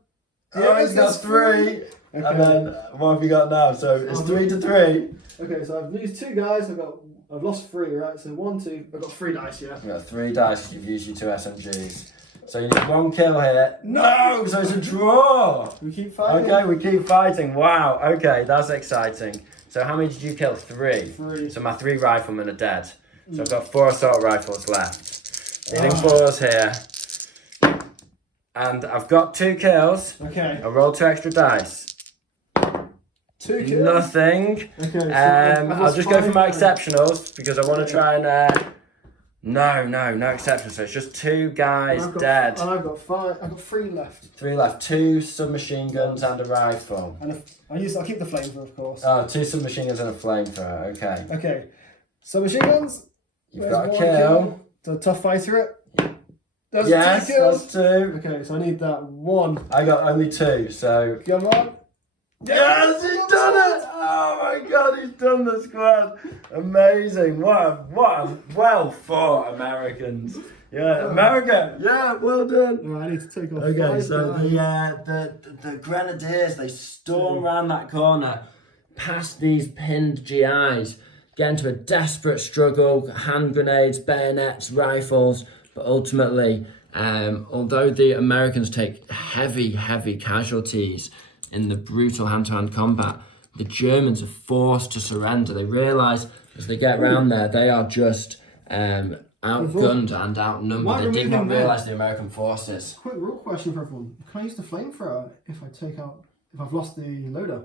Oh, he's got 3. Okay. And then what have you got now? So it's 3 to 3. Okay, so I've used 2 guys. I've lost 3, right? So 1, 2. I've got 3 dice, yeah. You've got 3 dice. You've used your 2 SMGs. So you need 1 kill here. No! So it's a draw! We keep fighting. Okay, we keep fighting. Wow. Okay, that's exciting. So how many did you kill? 3. 3. So my 3 riflemen are dead. So I've got 4 assault rifles left. Needing 4s here. And I've got 2 kills. Okay. I rolled 2 extra dice. 2 kills. Nothing. Okay. So I'll just go for my guys. exceptionals because I want to try and. No exceptions. So it's just 2 guys dead. And I've got 5. I've got 3 left. 3 left. 2 submachine guns and a rifle. And I'll keep the flamethrower, of course. Oh, 2 submachine guns and a flamethrower. Okay. Okay. So machine guns. You've got a kill. So tough fighter it. That's Yes, 2 kills. that's 2. Okay, so I need that 1. I got only 2. So. Come on. Yes, he's done it! Oh my god, he's done the squad. Amazing. What a well fought, Americans. Yeah, America. Yeah, well done. Right, I need to take off. Okay, 5 so guys. the Grenadiers, they storm around that corner, past these pinned GIs, get into a desperate struggle, hand grenades, bayonets, rifles, but ultimately, although the Americans take heavy casualties in the brutal hand-to-hand combat, the Germans are forced to surrender. They realise as they get round there, they are just outgunned and outnumbered. They did not realise the American forces. Quick rule question for everyone. Can I use the flamethrower if I've lost the loader?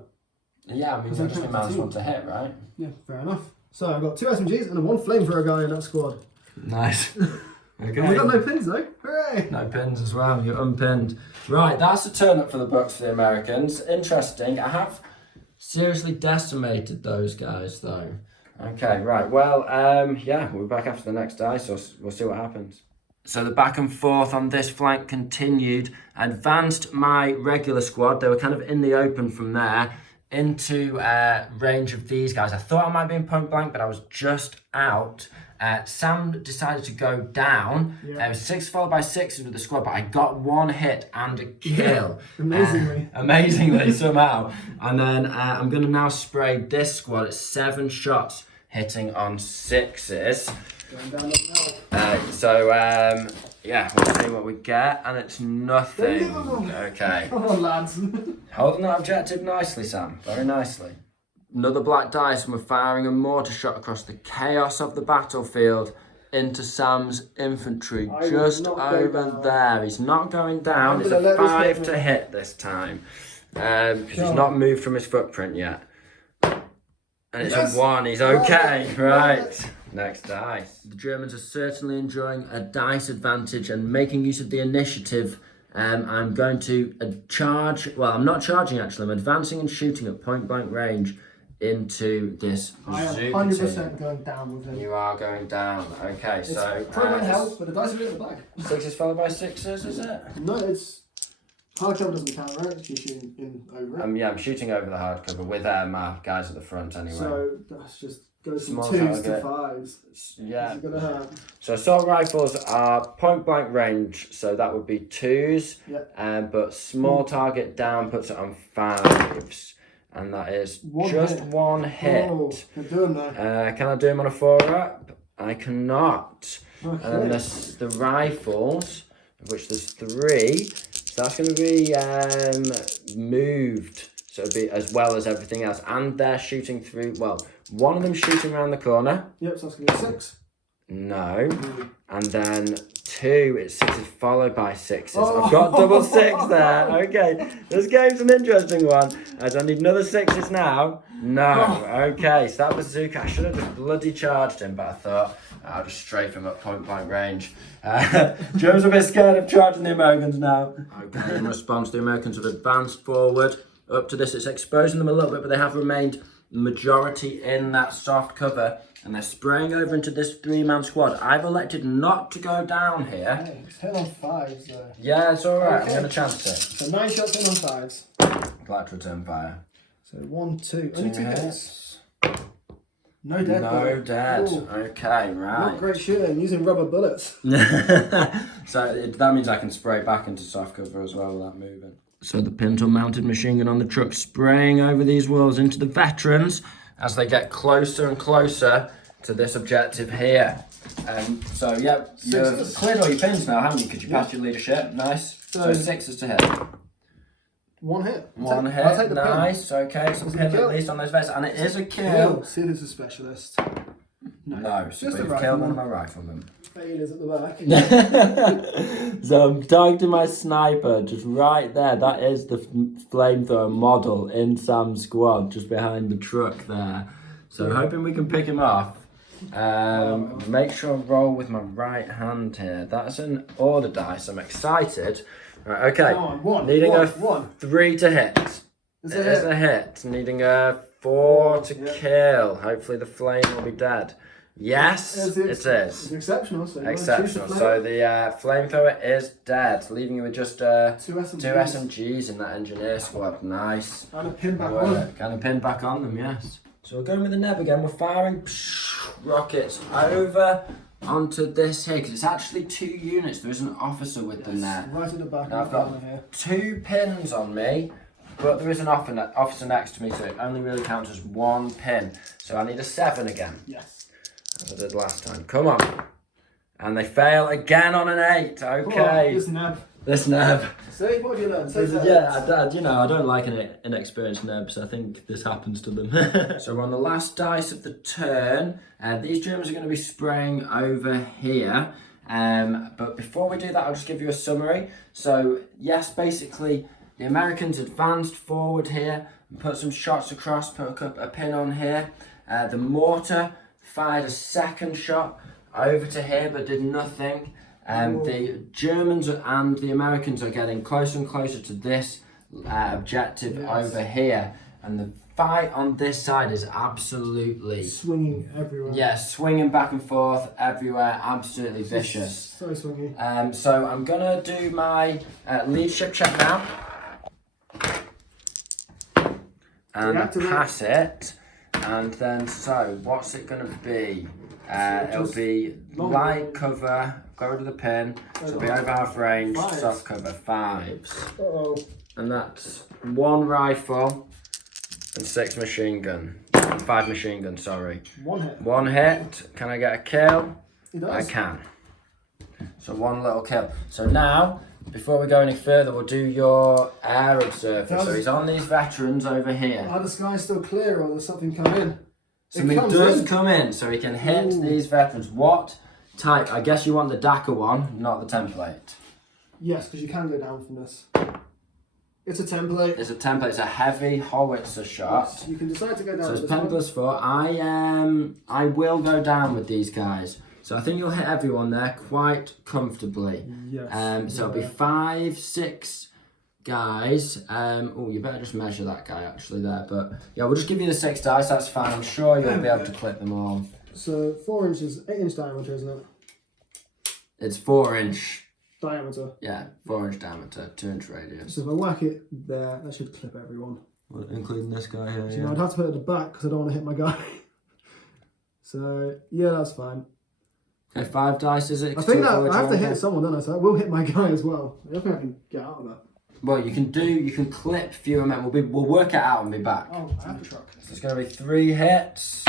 Yeah, I mean, you're just the man's one to hit, right? Yeah, fair enough. So I've got 2 SMGs and 1 flamethrower guy in that squad. Nice. Okay. And we got no pins though. Hooray! No pins as well. You're unpinned. Right, that's a turn up for the Bucks for the Americans. Interesting. I have seriously decimated those guys though. Okay, right. Well, yeah, we'll be back after the next dice, so we'll see what happens. So the back and forth on this flank continued. I advanced my regular squad. They were kind of in the open from there into range of these guys. I thought I might be in point blank, but I was just out. Sam decided to go down. Yeah. It was 6 followed by 6s with the squad, but I got 1 hit and a kill. Amazingly. Amazingly somehow. And then I'm going to now spray this squad at 7 shots hitting on 6s. Going down Yeah, we'll see what we get, and it's nothing. Okay. Come on, lads. Holding that objective nicely, Sam. Very nicely. Another black dice, and we're firing a mortar shot across the chaos of the battlefield into Sam's infantry, just over there. He's not going down. It's a 5 to hit this time, because he's not moved from his footprint yet. And it's a 1. He's okay. Right. Next dice. The Germans are certainly enjoying a dice advantage and making use of the initiative. I'm going to charge. Well, I'm not charging actually. I'm advancing and shooting at point blank range into this. I am 100% going down with him. You are going down. Okay, so probably help, but the dice are in the bag. 6s followed by 6s, is it? No, it's hard cover doesn't count, right? It's just shooting in over it. Yeah, I'm shooting over the hard cover with my guys at the front anyway. So that's just goes from Small 2s to target. 5s. Yeah. It's gonna hurt. So assault rifles are point blank range, so that would be 2s. Yep. But small target down puts it on 5s, and that is just 1 hit. Oh, you're doing that. Can I do them on a 4-up? I cannot. Okay. And then the rifles, of which there's 3, so that's going to be moved. So it'll be as well as everything else, and they're shooting through. Well, one of them's shooting around the corner. Yep, so that's going to be 6. No. And then 2, it's 6s followed by 6s. I've got double 6 there. Okay, this game's an interesting one. As I need another 6s now. No. Okay, so that was Zuka. I should have just bloody charged him, but I thought I'll just strafe him at point blank range. Joe's a bit scared of charging the Americans now. Okay, in response, the Americans have advanced forward. up to this. It's exposing them a little bit, but they have remained majority in that soft cover, and they're spraying over into this 3-man squad. I've elected not to go down here. Hey, it's hit on 5s though. Yeah, it's alright, Okay. I'm going to chance it. So 9 shots in on 5s. I'd like to return fire. So 1, 2. Only 2 hits. hits. No dead. No though. dead. Ooh. Okay, right. Not great shooting, using rubber bullets. So that means I can spray back into soft cover as well without moving. So the pintle mounted machine gun on the truck spraying over these walls into the veterans as they get closer and closer to this objective here. So yeah, you've cleared all your pins now, haven't you? Because you passed your leadership. Nice. So 6s to hit. 1 hit. One I'll hit. take the Nice. Okay, it's a pin kill? at least on those vets, and it is a kill. Kill. See if it's a specialist. No, so Just a we've killed one of rifleman. my riflemen. Failures at the back. So I'm targeting my sniper just right there. That is the flamethrower model in Sam's squad, just behind the truck there. So hoping we can pick him off. Make sure I roll with my right hand here. That's an order dice. I'm excited. Right, okay. Needing a 3 to hit. It is a hit. Needing a 4 to kill. Hopefully the flame will be dead. Yes, it is. It's exceptional. So Exceptional. So the flamethrower is dead, leaving you with just 2 SMGs. SMGs in that engineer squad. Nice. And a pin back on. Kind of pin back on them, yes. So we're going with the neb again. We're firing rockets over onto this here because it's actually 2 units. There is an officer with them there. Right at the back. Now I've got 2 pins on me, but there is an officer next to me, so it only really counts as 1 pin. So I need a 7 again. Yes. As I did last time. Come on. And they fail again on an 8. Okay. This neb. See, what have you learned? I don't like inexperienced nebs. I think this happens to them. So we're on the last dice of the turn. These Germans are going to be spraying over here. But before we do that, I'll just give you a summary. So, yes, basically, the Americans advanced forward here and put some shots across, put a pin on here. The mortar fired a second shot over to here but did nothing. The Germans and the Americans are getting closer and closer to this objective over here, and the fight on this side is absolutely swinging everywhere. Yeah, swinging back and forth everywhere, absolutely vicious. So swingy. So I'm gonna do my leadership check now and pass it. And then, so what's it going to be? It'll be light cover, go rid of the pin, so it'll be over half range, soft cover, 5s. And that's 1 rifle and 6 machine gun. 5 machine guns, sorry. 1 hit. 1 hit. Can I get a kill? He does. I can. So 1 little kill. So now, before we go any further, we'll do your air observer. So he's on these veterans over here. Are the skies still clear or does something come in? Something does come in, so he can hit these veterans. What type? I guess you want the DACA one, not the template. Yes, because you can go down from this. It's a template. It's a template. It's a heavy howitzer shot. Yes, you can decide to go down. So it's pen +4. I will go down with these guys. So I think you'll hit everyone there quite comfortably. Yes. So it'll be 5, 6 guys. Oh, you better just measure that guy actually there. But yeah, we'll just give you the 6 dice. That's fine. I'm sure you'll be able to clip them all. So 4 inches, 8-inch diameter, isn't it? It's 4-inch diameter. Yeah, 4-inch diameter, 2-inch radius. So if I whack it there, that should clip everyone. Well, including this guy here. So I'd have to put it at the back because I don't want to hit my guy. So yeah, that's fine. Okay, 5 dice, is it? I think that I have to hit someone, don't I? So I will hit my guy as well. I don't think I can get out of that. Well, you can clip fewer men. We'll work it out and be back. Oh, I have to truck. So it's going to be 3 hits.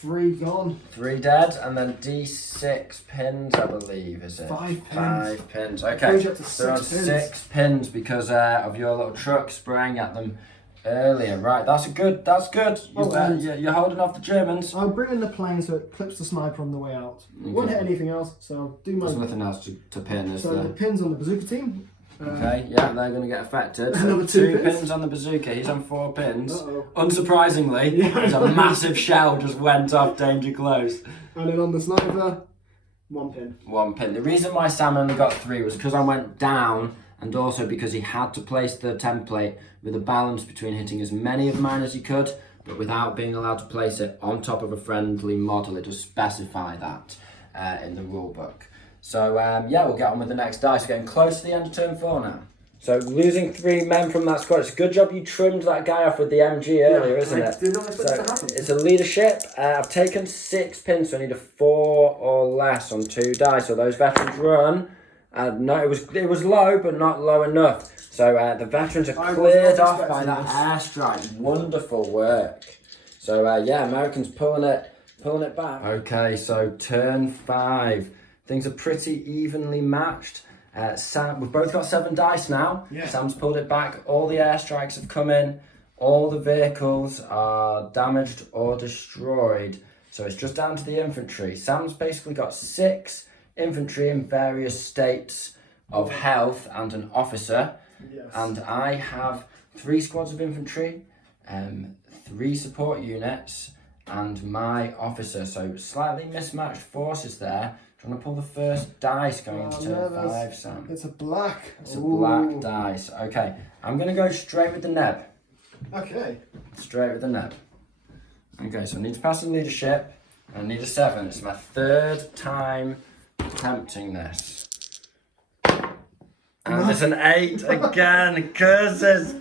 3 gone. 3 dead, and then D6 pins, I believe, is it? 5 pins. 5 pins. Okay, so on 6 pins because of your little truck spraying at them earlier. Right, that's good. You're holding off the Germans. I'll bring in the plane so it clips the sniper on the way out. Okay. Won't hit anything else, so I'll do my... There's nothing else to pin, is there? So the pins on the bazooka team. Okay, yeah, they're going to get affected. So another 2 pins on the bazooka. He's on 4 pins. Uh-oh. Unsurprisingly, there's a massive shell just went off danger close. And then on the sniper, 1 pin. 1 pin. The reason why Sam only got 3 was because I went down and also because he had to place the template with a balance between hitting as many of mine as he could, but without being allowed to place it on top of a friendly model. It does specify that in the rule book. So yeah, we'll get on with the next dice. We're getting close to the end of turn 4 now. So losing 3 men from that squad. It's a good job you trimmed that guy off with the MG earlier, isn't it? Did not expect it to happen. It's a leadership. I've taken 6 pins, so I need a 4 or less on 2 dice. So those veterans run. No, it was low, but not low enough. So the veterans are cleared off by that airstrike. Wonderful work. So yeah, Americans pulling it back. Okay, so turn 5. Things are pretty evenly matched. Sam, we've both got 7 dice now. Yeah. Sam's pulled it back. All the airstrikes have come in. All the vehicles are damaged or destroyed. So it's just down to the infantry. Sam's basically got 6 infantry in various states of health and an officer. Yes. And I have 3 squads of infantry, 3 support units, and my officer. So slightly mismatched forces there. Do you want to pull the first dice going into turn 5, Sam? It's a black. It's a black dice. Okay, I'm going to go straight with the neb. Okay. Straight with the neb. Okay, so I need to pass the leadership, and I need a 7. It's my 3rd time attempting this. And it's an 8 again. Curses,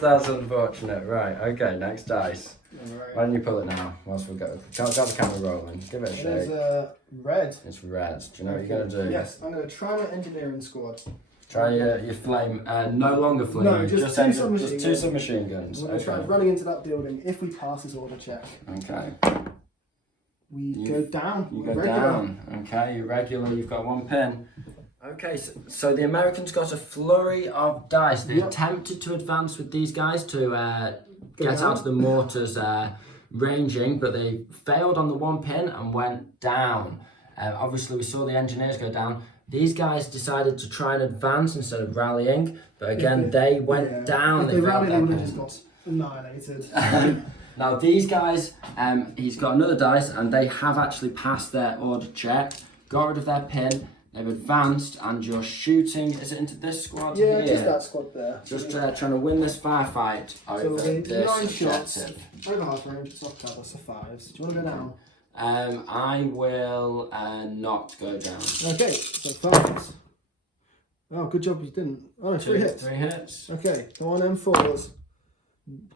that's unfortunate. Right, okay, next dice. Right. Why don't you pull it now, whilst we got the camera rolling. Give it a shake. It is red. It's red. Do you know what you're going to do? Yes, I'm going to try my engineering squad. Try your flame, no longer flame. No, just 2 submachine guns. We're going to try running into that building if we pass this order check. Okay. We go down. You go down. Okay, you're regular. You've got 1 pin. Okay, so the Americans got a flurry of dice. They attempted to advance with these guys to get out of the mortars ranging, but they failed on the 1 pin and went down. Obviously, we saw the engineers go down. These guys decided to try and advance instead of rallying, but again, they went down. If they rallied, they would have just got annihilated. Now these guys, he's got another dice, and they have actually passed their order check, got rid of their pin. They've advanced, and you're shooting. Is it into this squad? Yeah, here? just that squad there. Just trying to win this firefight over this 9 shots. objective. Over half range, soft cover, so 5s. Do you want to go down? I will not go down. Okay, so 5s. Oh, good job you didn't. Oh, no, 3 hits. 3 hits. Okay, go on M4s.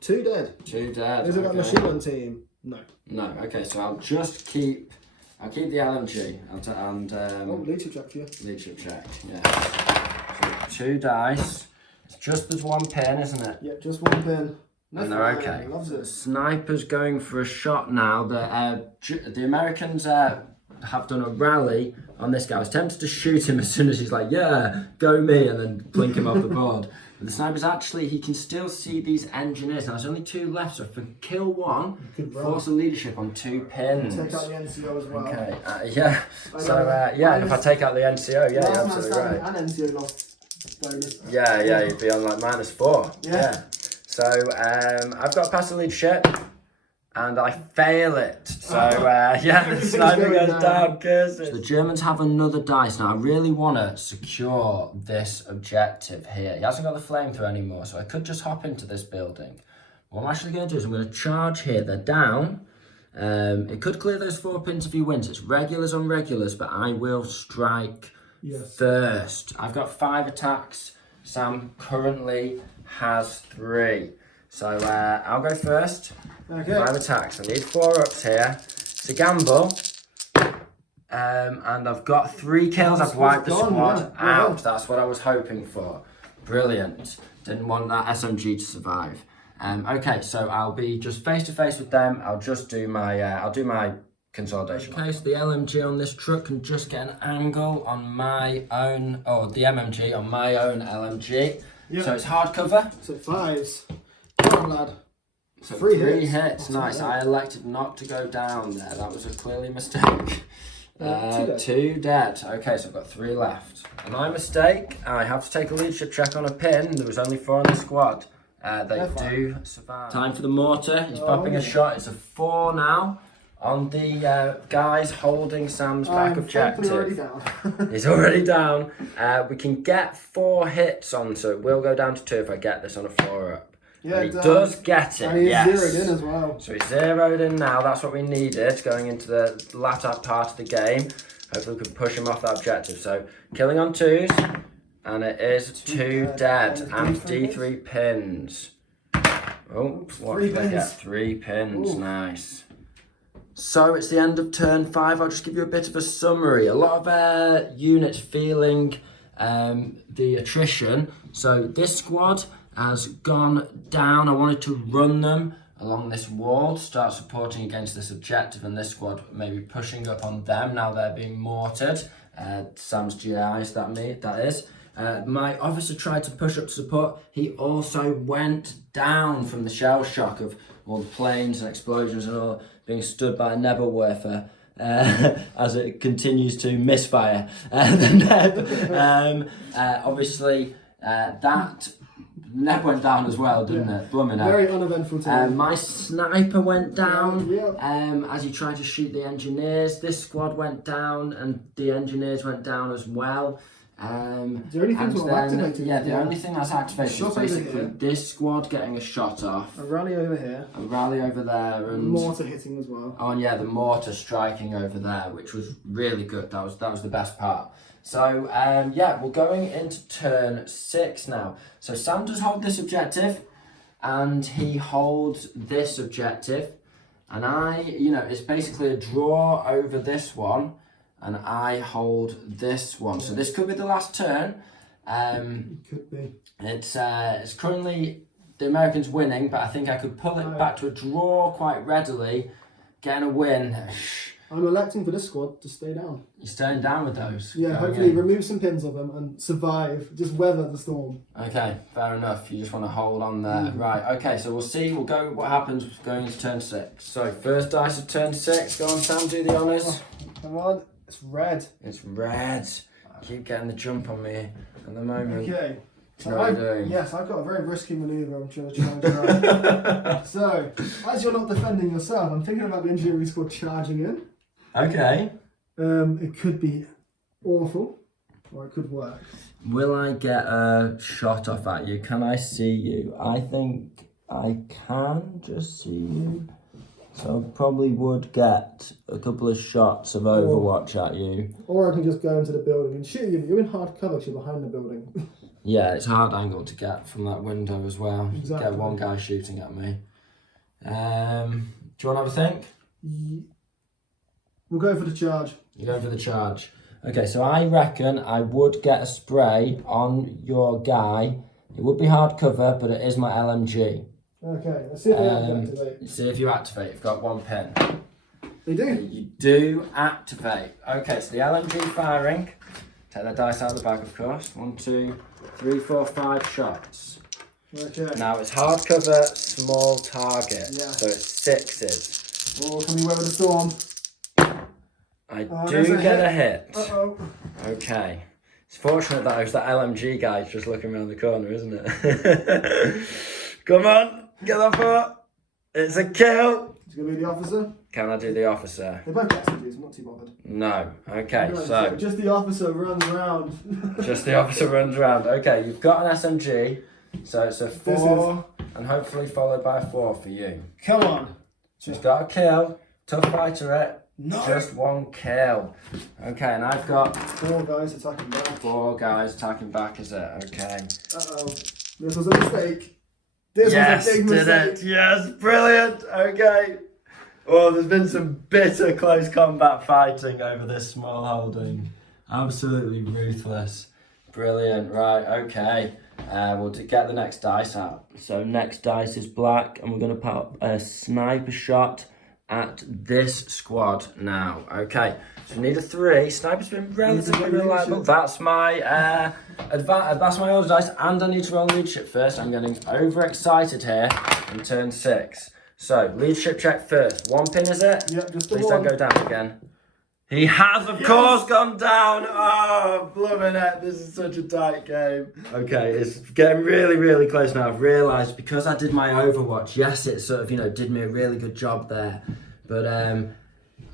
2 dead. 2 dead. Is it that machine gun team? No. No. Okay, so I'll just keep. I'll keep the LMG and leadership check for you. Leadership check. Yeah. So 2 dice. It's just there's 1 pin, isn't it? Yeah, just 1 pin. And they're okay. Loves it. Sniper's going for a shot now. The Americans have done a rally on this guy. I was tempted to shoot him as soon as he's like, yeah, go me, and then blink him off the board. But the sniper's actually, he can still see these engineers. Now there's only 2 left, so if we kill 1, force a leadership on 2 pins. Take out the NCO as well. Okay, yeah. So, yeah, if I take out the NCO, yeah, you're absolutely right. And NCO lost bonus. Yeah, you'd be on like -4. Yeah. So I've got to pass the leadership, and I fail it. So yeah, the sniper goes down. Curses. So the Germans have another dice now. I really want to secure this objective here. He hasn't got the flamethrower anymore, so I could just hop into this building. What I'm actually going to do is I'm going to charge here. They're down. It could clear those 4 pins if he wins. It's regulars on regulars, but I will strike first. I've got 5 attacks. Sam currently has 3. So I'll go first. Okay. 5 attacks. I need 4 ups here. It's a gamble. And I've got 3 kills. I've wiped the squad out. That's what I was hoping for. Brilliant. Didn't want that SMG to survive. Okay, so I'll be just face to face with them. I'll just do my consolidation. Okay, so the LMG on this truck can just get an angle on my own, or the MMG on my own LMG. Yep. So it's hard cover. So 5s. Come on, lad. So 3 hits. Nice. I elected not to go down there. That was a clearly mistake. 2 dead. Okay, so I've got 3 left. And my mistake, I have to take a leadership check on a pin. There was only 4 in the squad. They do survive. Time for the mortar. He's popping a shot. It's a 4 now. on the guys holding Sam's back objective. Already down. He's already down. We can get 4 hits on, so it will go down to 2 if I get this on a 4-up. Yeah, he does get it, and he's yes. zeroed in as well. So he's zeroed in now. That's what we needed going into the latter part of the game. Hopefully we can push him off that objective. So killing on 2s, and it is 2 dead and D3 pins. Oh, what did I get? 3 pins. Ooh. Nice. So it's the end of turn 5. I'll just give you a bit of a summary. A lot of units feeling the attrition. So this squad has gone down. I wanted to run them along this wall, start supporting against this objective, and this squad maybe pushing up on them. Now they're being mortared. Sam's GIs, that is. My officer tried to push up to support. He also went down from the shell shock of all the planes and explosions and all, being stood by a Nebelwerfer as it continues to misfire the Neb. Obviously, that Neb went down as well, didn't it? Blooming out. Very uneventful time. My sniper went down Yeah. as he tried to shoot the engineers. This squad went down and the engineers went down as well. The only thing that's activated. Yeah, the only thing that's activated is basically this squad getting a shot off. A rally over here. A rally over there, and mortar hitting as well. Oh, and yeah, the mortar striking over there, which was really good. That was the best part. So yeah, we're going into turn 6 now. So Sam does hold this objective, and he holds this objective, and it's basically a draw over this one. And I hold this one. So this could be the last turn. It could be. It's currently the Americans winning, but I think I could pull it back to a draw quite readily, getting a win. I'm electing for this squad to stay down. You're staying down with those? Yeah, hopefully remove some pins of them and survive. Just weather the storm. Okay, fair enough. You just want to hold on there. Right, okay, so we'll see. We'll go what happens going into turn 6. So first dice of turn 6. Go on, Sam, do the honours. Oh, come on. It's red. It's red. Keep getting the jump on me at the moment. Okay. Do you know what I'm doing? Yes, I've got a very risky manoeuvre I'm trying to try. So, as you're not defending yourself, I'm thinking about the engineering squad charging in. Okay. It could be awful, or it could work. Will I get a shot off at you? Can I see you? I think I can just see you. So I probably would get a couple of shots of Overwatch at you. Or I can just go into the building and shoot you, but you're in hard cover because you're behind the building. Yeah, it's a hard angle to get from that window as well. Exactly. Get one guy shooting at me. Do you want to have a think? We'll go for the charge. You're going for the charge. Okay, so I reckon I would get a spray on your guy. It would be hard cover, but it is my LMG. Okay, let's see if they activate. See if you activate. You've got 1 pin. They do. You do activate. Okay, so the LMG firing. Take the dice out of the bag, of course. 1, 2, 3, 4, 5 shots. Okay. Now it's hard cover, small target. Yeah. So it's 6s. Oh, can we weather the storm? I do get a hit. Uh-oh. Okay. It's fortunate that it was that LMG guy just looking around the corner, isn't it? Come on. Get that foot. It's a kill. It's going to be the officer. Can I do the officer? They're both SMGs, I'm not too bothered. No. Okay, so just the officer runs around. just the officer runs around. Okay, you've got an SMG, so it's a 4 and hopefully followed by a 4 for you. Come on. So he's got a kill. Tough fighter, it. No. Just 1 kill. Okay, and I've got 4 guys attacking back. 4 guys attacking back, is it? Okay. Uh-oh. This was a mistake. This yes, was a big mistake. did it. Yes, brilliant. Okay. Oh, there's been some bitter close combat fighting over this small holding. Absolutely ruthless. Brilliant. Right, okay. We'll get the next dice out. So next dice is black, and we're going to pop a sniper shot at this squad now. Okay, so we need a 3. Sniper's been relatively reliable. That's my that's my order dice, and I need to roll leadership first. I'm getting overexcited here in turn 6. So leadership check first. 1 pin, is it? Yep, just the Please 1. don't go down again. He has, of course, gone down. Oh, blooming heck, this is such a tight game. Okay, it's getting really, really close now. I've realised because I did my Overwatch, yes, it sort of, did me a really good job there. But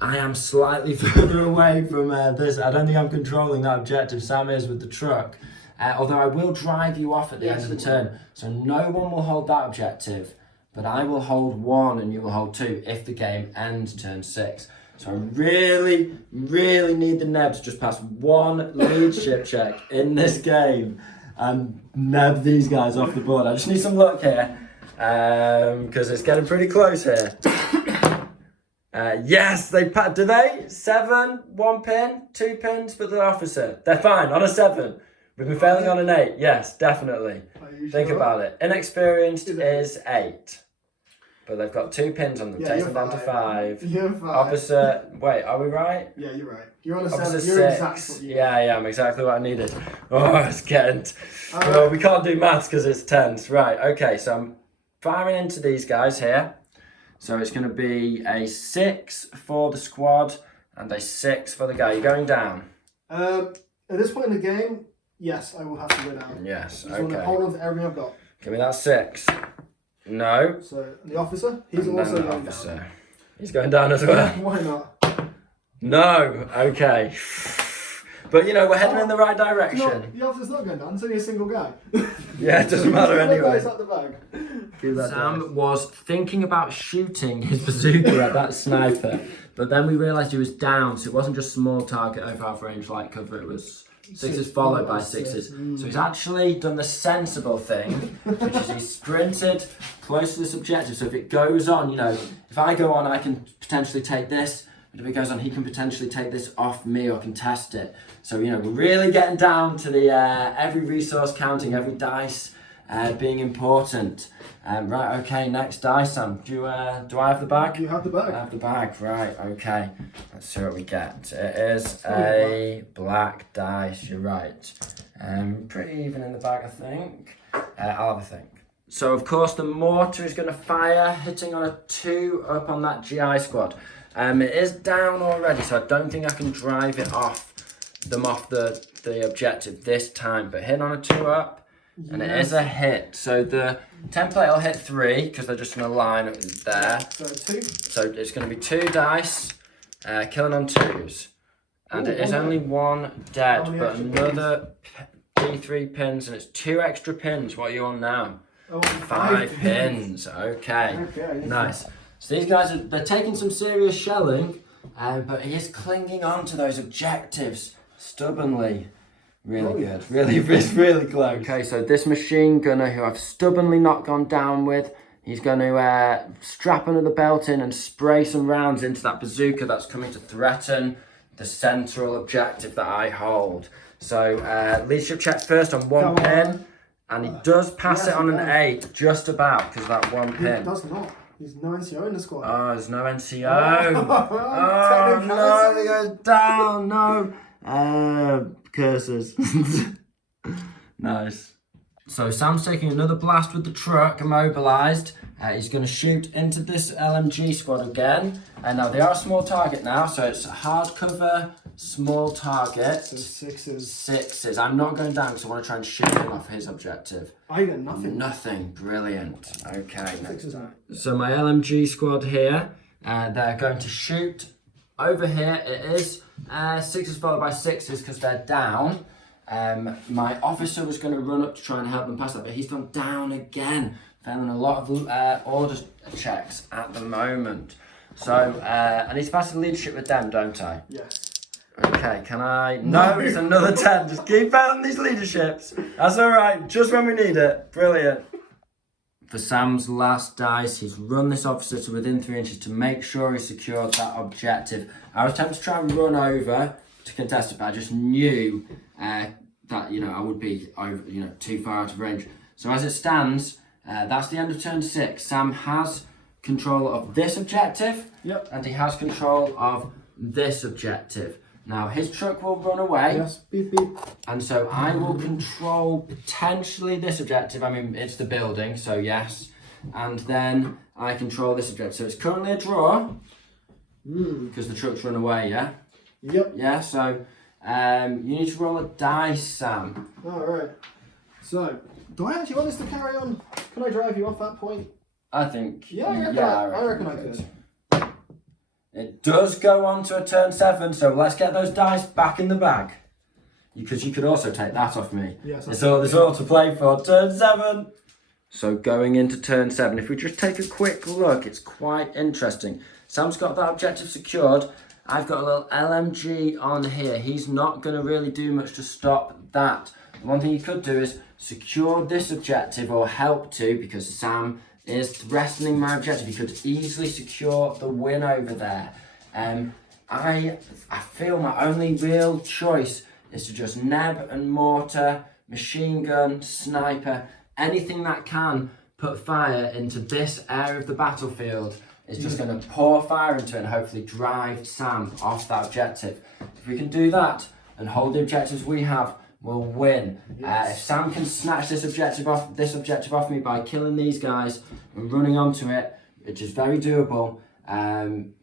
I am slightly further away from this. I don't think I'm controlling that objective. Sam is with the truck. Although I will drive you off at the end of the turn. So no one will hold that objective, but I will hold 1 and you will hold 2 if the game ends turn 6. So I really, really need the Neb to just pass 1 leadership check in this game and nab these guys off the board. I just need some luck here because it's getting pretty close here. Yes, do they? 7, 1 pin, 2 pins for the officer. They're fine on a 7. We've been failing on an 8. Yes, definitely. Think about it. Inexperienced is 8. But they've got 2 pins on them. Takes them down to 5. You're 5. Officer, wait, are we right? Yeah, you're right. You're on a Officer 7. You're 6. exactly. Yeah, I'm exactly what I needed. Oh, it's getting... Well, we can't do maths because it's tense. Right, okay, so I'm firing into these guys here. So it's going to be a 6 for the squad and a 6 for the guy. You're going down. At this point in the game, yes, I will have to go down. Yes, okay. So hold on to everything I've got. Give me that 6. No. So the officer, he's and also the going officer. down. He's going down as well. Why not? No. Okay. But you know we're heading in the right direction. The officer's not going down. It's only a single guy. Yeah, it doesn't matter anyway. Out the bag. Sam was thinking about shooting his bazooka at that sniper, but then we realised he was down, so it wasn't just small target over half range light cover. It was 6s followed by 6s. So he's actually done the sensible thing, which is he's sprinted close to this objective. So if it goes on, you know, if I go on, I can potentially take this. But if it goes on, he can potentially take this off me or contest it. So, you know, we're really getting down to the every resource counting, every dice being important. Right, okay, next dice, Sam. Do I have the bag? You have the bag. I have the bag, right, okay. Let's see what we get. It is a black dice, you're right. Pretty even in the bag, I think. I'll have a think. So, of course, the mortar is going to fire, hitting on a 2 up on that GI squad. It is down already, so I don't think I can drive it off the objective this time. But hit on a 2 up, and it is a hit. So the template will hit 3 because they're just going to line up there. So 2. So it's going to be 2 dice, killing on 2s, and it is only 1 dead, but another D3 pins, and it's 2 extra pins. What are you on now? Oh, 5 pins. Okay, nice. So these guys they're taking some serious shelling, but he is clinging on to those objectives stubbornly. Really good. It's really close. Okay, so this machine gunner who I've stubbornly not gone down with, he's going to strap another belt in and spray some rounds into that bazooka that's coming to threaten the central objective that I hold. So leadership check first on 1 pin, and he does pass it on an 8, just about, because of that 1 pin. He does not. There's no NCO in the squad. Oh, there's no NCO. Oh, no, he goes down. No. Curses. Nice. So Sam's taking another blast with the truck, immobilised. He's going to shoot into this LMG squad again. And now they are a small target now, so it's hard cover, small target. So 6s. 6s. I'm not going down because I want to try and shoot him off his objective. I get nothing. Nothing. Brilliant. Okay. So my LMG squad here, they're going to shoot. Over here it is 6s followed by 6s because they're down. My officer was going to run up to try and help them pass that, but he's gone down again. Failing a lot of order checks at the moment. So I need to pass the leadership with them, don't I? Yes. Okay, can I? No, it's another 10. Just keep failing these leaderships. That's all right, just when we need it. Brilliant. For Sam's last dice, he's run this officer to within 3 inches to make sure he secured that objective. I was tempted to try and run over to contest it, but I just knew that, you know, I would be over, you know, too far out of range. So as it stands, that's the end of turn 6. Sam has control of this objective, and he has control of this objective. Now his truck will run away, yes, beep, beep. And so I will control potentially this objective. I mean, it's the building, so yes. And then I control this objective. So it's currently a draw because the truck's run away, yeah? Yep. Yeah, so you need to roll a dice, Sam. Alright. So, do I actually want this to carry on? Can I drive you off that point? I think. Yeah, I reckon I could. It does go on to a turn 7, so let's get those dice back in the bag. Because you could also take that off me. Yes, It's all to play for. Turn 7. So going into turn 7, if we just take a quick look, it's quite interesting. Sam's got that objective secured. I've got a little LMG on here. He's not going to really do much to stop that. The one thing he could do is secure this objective, or help to, because Sam is threatening my objective. He could easily secure the win over there. I feel my only real choice is to just neb and mortar, machine gun, sniper, anything that can put fire into this area of the battlefield is just going to pour fire into it and hopefully drive Sam off that objective. If we can do that and hold the objectives we have, we'll win. If Sam can snatch this objective off me by killing these guys and running onto it, which is very doable,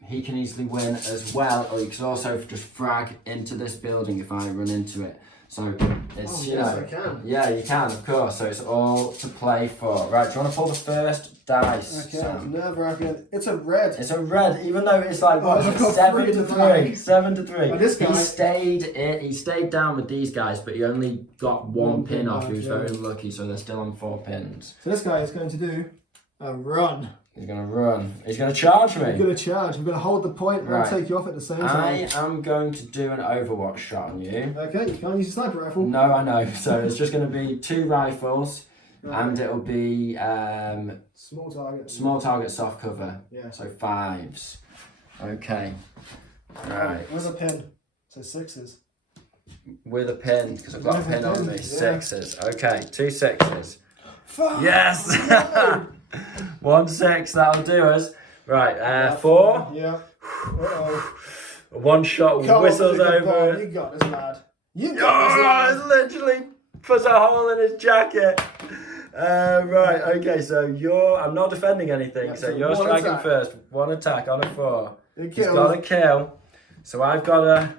he can easily win as well, or he can also just frag into this building if I run into it. So it's, I can. Yeah, you can, of course. So it's all to play for. Right, do you want to pull the first dice? Okay, Sam? nerve-wracking. It's a red. It's a red, even though it's like I've got 7 3 to to 3. five. 7 to 3. Oh, this guy- He stayed down with these guys, but he only got one pin off. He was very unlucky, so they're still on 4 pins. So this guy is going to do a run. He's gonna run. He's gonna charge me. We're going to charge. We're going to hold the point and Right. take you off at the same I time. am going to do an Overwatch shot on you. Okay, you can't use a sniper rifle. No, I know. So it's just going to be 2 rifles, Right. and it'll be Small target. small target soft cover. Yeah. So 5s. Okay. Right. Where's a pin? So 6s. With a pin, because I've got a With a pin on pin, me. yeah. 6s. Okay, 2 6s. Fuck! Yes! 1 6, that'll do us. Right, 4. Yeah. Uh-oh. One shot Come on, whistles good boy. over. You got this, lad. You got this, Oh, lad. it literally puts a hole in his jacket. Right, okay, so I'm not defending anything, Yeah, so so you're one striking attack. first. 1 attack on a 4. It He's kills. got a kill. So I've got to.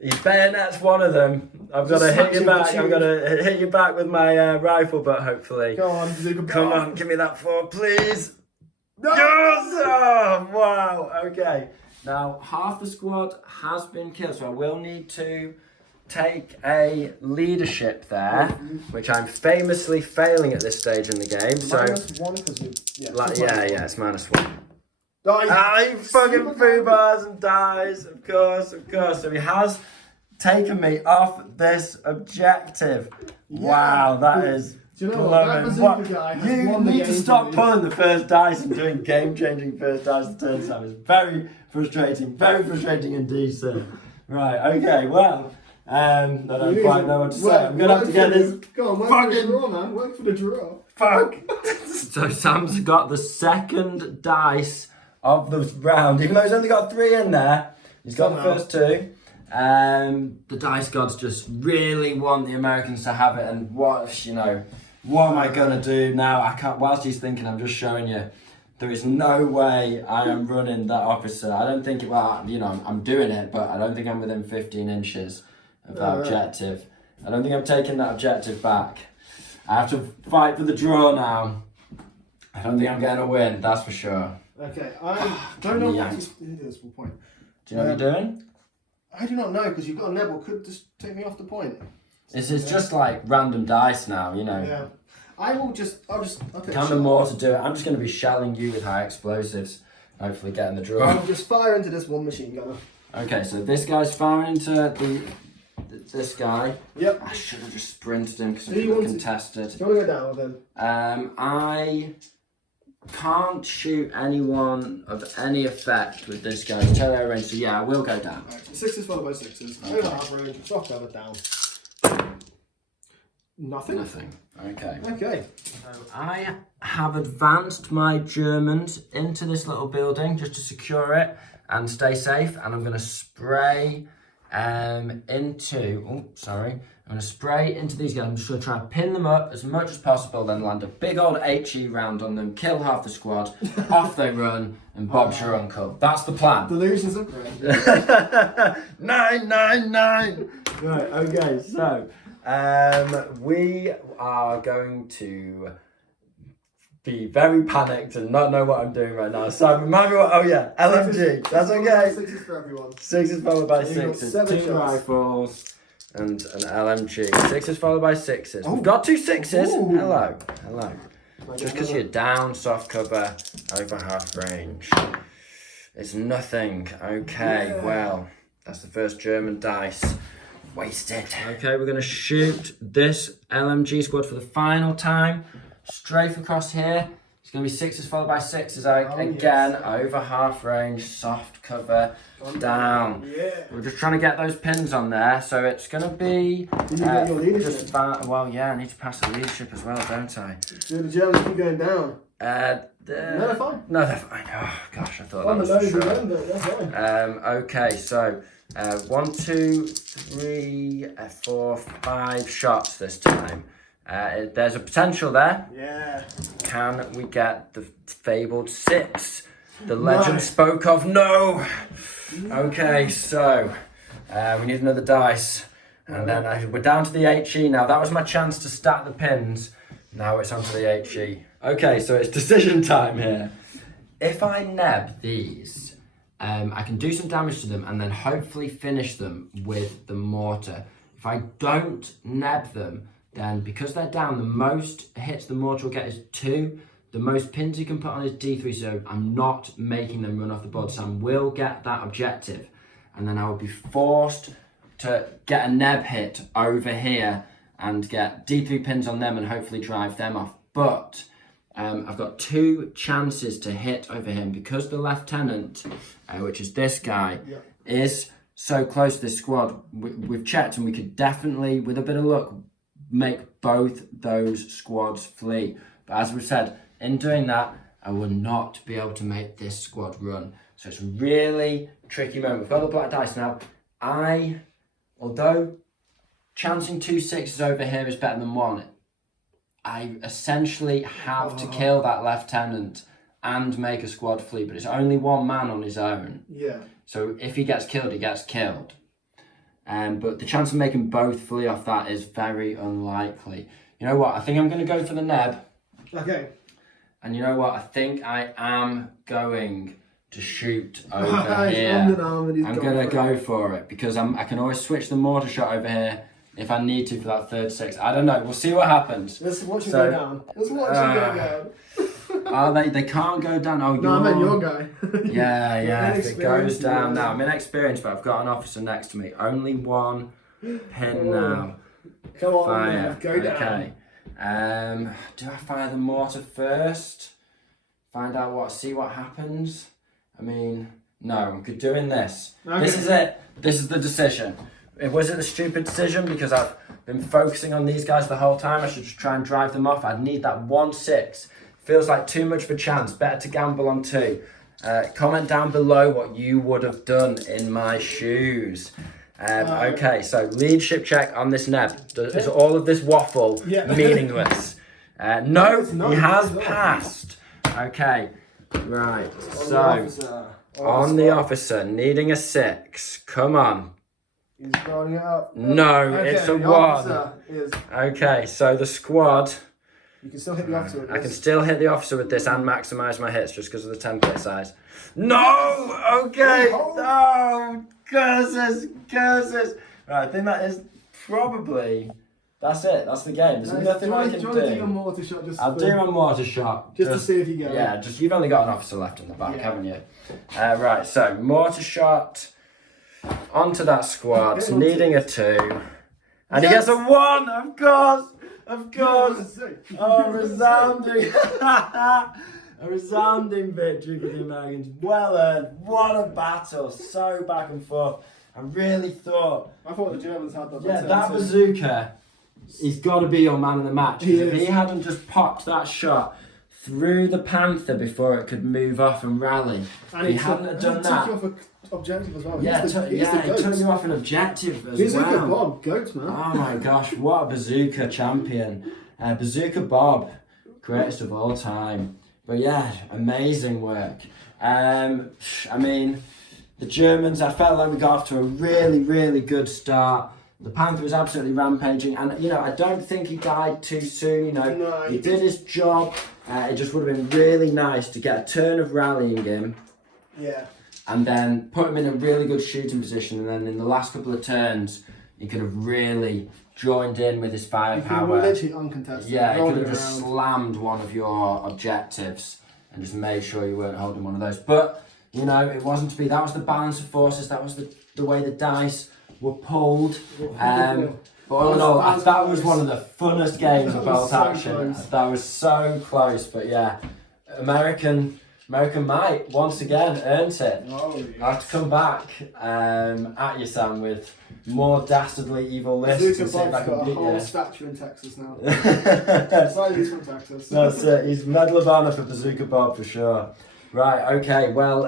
He bayonets one of them. I've got to Just hit you smacks back. you I've got to hit you back with my rifle butt, hopefully. Go on, Zuka. Come on, give me that 4, please. No! Yes! Oh, wow. Okay. Now, half the squad has been killed, so I will need to take a leadership there, which I'm famously failing at this stage in the game. So, -1 because you. yeah, it's -1. Die. He fucking bars and dies, of course. So he has taken me off this objective. Wow, that is. Do you know what? That blowing. bazooka guy has You won the need to game stop for me. pulling the first dice and doing game-changing first dice to turn Sam. It's very frustrating indeed, sir. Right, okay, well, I don't quite know what to say. I'm gonna have to get this. Go on, work for the draw, man. Work for the draw. Fuck. So Sam's got the second dice of the round, even though he's only got 3 in there. He's got the first 2. The dice gods just really want the Americans to have it, and what am I gonna do now? I can't. Whilst he's thinking, I'm just showing you. There is no way I am running that officer. I don't think. I'm doing it, but I don't think I'm within 15 inches of that objective. I don't think I'm taking that objective back. I have to fight for the draw now. I don't think I'm getting a win. That's for sure. Okay, I don't know Yeah. what to do this full point. Do you know what you're doing? I do not know because you've got a Neville. Could just take me off the point. It's just like random dice now, Yeah. I'll take a Kind shot. of more to do it. I'm just going to be shelling you with high explosives. Hopefully getting the draw. I'll just fire into this one machine gunner. Okay, so this guy's firing into this guy. Yep. I should have just sprinted him because Do I you want to- contested. Do you want to go down with him? I can't shoot anyone of any effect with this guy's terror range, so yeah, I will go down. Alright, so 6s followed by 6s. Okay. Over half range, soft cover down. Nothing? Okay. Okay. So I have advanced my Germans into this little building just to secure it and stay safe, and I'm going to spray I'm going to spray into these guys. I'm just going to try and pin them up as much as possible, then land a big old HE round on them, kill half the squad, off they run, and Bob's your uncle. That's the plan. Delusions of grandeur. 999. Right, okay, so we are going to be very panicked and not know what I'm doing right now. So remind me what, oh yeah, LMG, that's okay. 6s for everyone. 6s followed by So you've got 6s, 7 2 shots. rifles and an LMG. 6s followed by 6s. We've got 2 6s. Ooh. Hello. Just because you're down, soft cover, over half range. It's nothing. Okay, well, that's the first German dice. Wasted. Okay, we're going to shoot this LMG squad for the final time. Strafe across here. It's going to be 6s followed by 6s. Again, over half range, soft cover, down. Yeah. We're just trying to get those pins on there. So it's going to be... You get your leadership. well, yeah, I need to pass the leadership as well, don't I? Do the Germans keep going down? No, they're fine. No, they're fine. Oh, gosh, I thought On that the was load for of sure. them, but they're fine. Okay, so 1, 2, 3, 4, 5 shots this time. There's a potential there. Yeah. Can we get the fabled 6? The legend spoke of. No. Okay, so we need another dice, and then we're down to the HE now. That was my chance to stack the pins. Now it's onto the HE. Okay, so it's decision time here. If I neb these, I can do some damage to them and then hopefully finish them with the mortar. If I don't neb them, then because they're down, the most hits the mortar will get is 2. The most pins you can put on is D3, so I'm not making them run off the board. Sam will get that objective, and then I will be forced to get a neb hit over here and get D3 pins on them and hopefully drive them off. But I've got 2 chances to hit over him because the lieutenant, which is this guy, is so close to this squad. We've checked and we could definitely, with a bit of luck, make both those squads flee. But as we've said, in doing that, I will not be able to make this squad run. So it's a really tricky moment. We've got the black dice now. Although chancing 2 6s over here is better than 1, I essentially have to kill that lieutenant and make a squad flee, but it's only 1 man on his own. Yeah. So if he gets killed, he gets killed. But the chance of making both flee off that is very unlikely. You know what? I think I'm going to go for the neb. Okay. And you know what? I think I am going to shoot over here. I'm going to go for it because I can always switch the mortar shot over here if I need to for that third 6. I don't know. We'll see what happens. Let's watch him go down. Let's watch him go down. They can't go down. Oh, no, I meant your guy. Yeah. If it goes down now, I'm inexperienced, but I've got an officer next to me. Only 1 pin now. Come on, Fire. go down. Okay. Do I fire the mortar first? See what happens? I mean, no, I'm doing this. Okay. This is it. This is the decision. Was it the stupid decision because I've been focusing on these guys the whole time? I should just try and drive them off. I'd need that 1 6. Feels like too much of a chance. Better to gamble on 2. Comment down below what you would have done in my shoes. Okay, so leadership check on this neb. Is all of this waffle meaningless? No, he has passed. Okay, right. So on the officer, needing a 6. Come on. He's throwing it up. No, it's a 1. Okay, so the squad. You can still hit the officer with this. I can still hit the officer with this and maximise my hits just because of the template size. No! Okay! No! Curses! Right, I think that is probably... That's it. That's the game. There's nothing I can do. Do you want to do your mortar shot? I'll do my mortar shot. Just to see if you get it. Yeah, you've only got an officer left in the back, haven't you? Right, so mortar shot onto that squad, needing a 2. And he gets a 1, of course! Oh, resounding. A resounding victory for the Americans. Well earned. What a battle. So back and forth. I really thought... I thought the Germans had that. Yeah, that bazooka, he's got to be your man of the match. If he hadn't just popped that shot through the Panther before it could move off and rally, and he hadn't done that. He took you off an objective as well. Yeah, he took you off an objective as he's well. Bazooka Bob, goat man. Oh my gosh, what a bazooka champion. Bazooka Bob, greatest of all time. But yeah, amazing work. I mean, the Germans, I felt like we got off to a really, really good start. The Panther was absolutely rampaging, and you know, I don't think he died too soon. You know, No, he did his job. It just would have been really nice to get a turn of rallying him. Yeah. And then put him in a really good shooting position, and then in the last couple of turns, he could have really joined in with his You firepower. were literally uncontested. Yeah, he rolled could have it just around. slammed one of your objectives and just made sure you weren't holding one of those. But, you know, it wasn't to be. That was the balance of forces. That was the way the dice were pulled. But all in all, that was one of the funnest games of Bolt Action. That was so close. But yeah, American might once again earned it. Oh, I have to come back at you, Sam, with more dastardly evil lists and see Bazooka if I Bob's can got a beat whole you. statue in Texas now. Sorry, he's from Texas. That's it. He's Medal of Honor for Bazooka Bob for sure. Right. Okay. Well,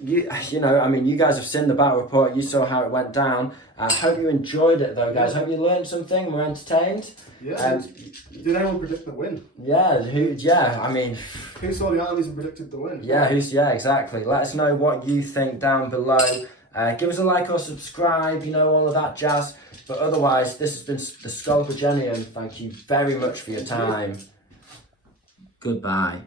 you know, I mean, you guys have seen the battle report. You saw how it went down. I hope you enjoyed it, though, guys. Hope you learned something. Were entertained. Yeah. Did anyone predict the win? Yeah. Yeah. I mean, Who saw the armies and predicted the win? yeah. Yeah. Exactly. Let us know what you think down below. Give us a like or subscribe. You know, all of that jazz. But otherwise, this has been the Sculpagenium. Thank you very much for your time. Goodbye.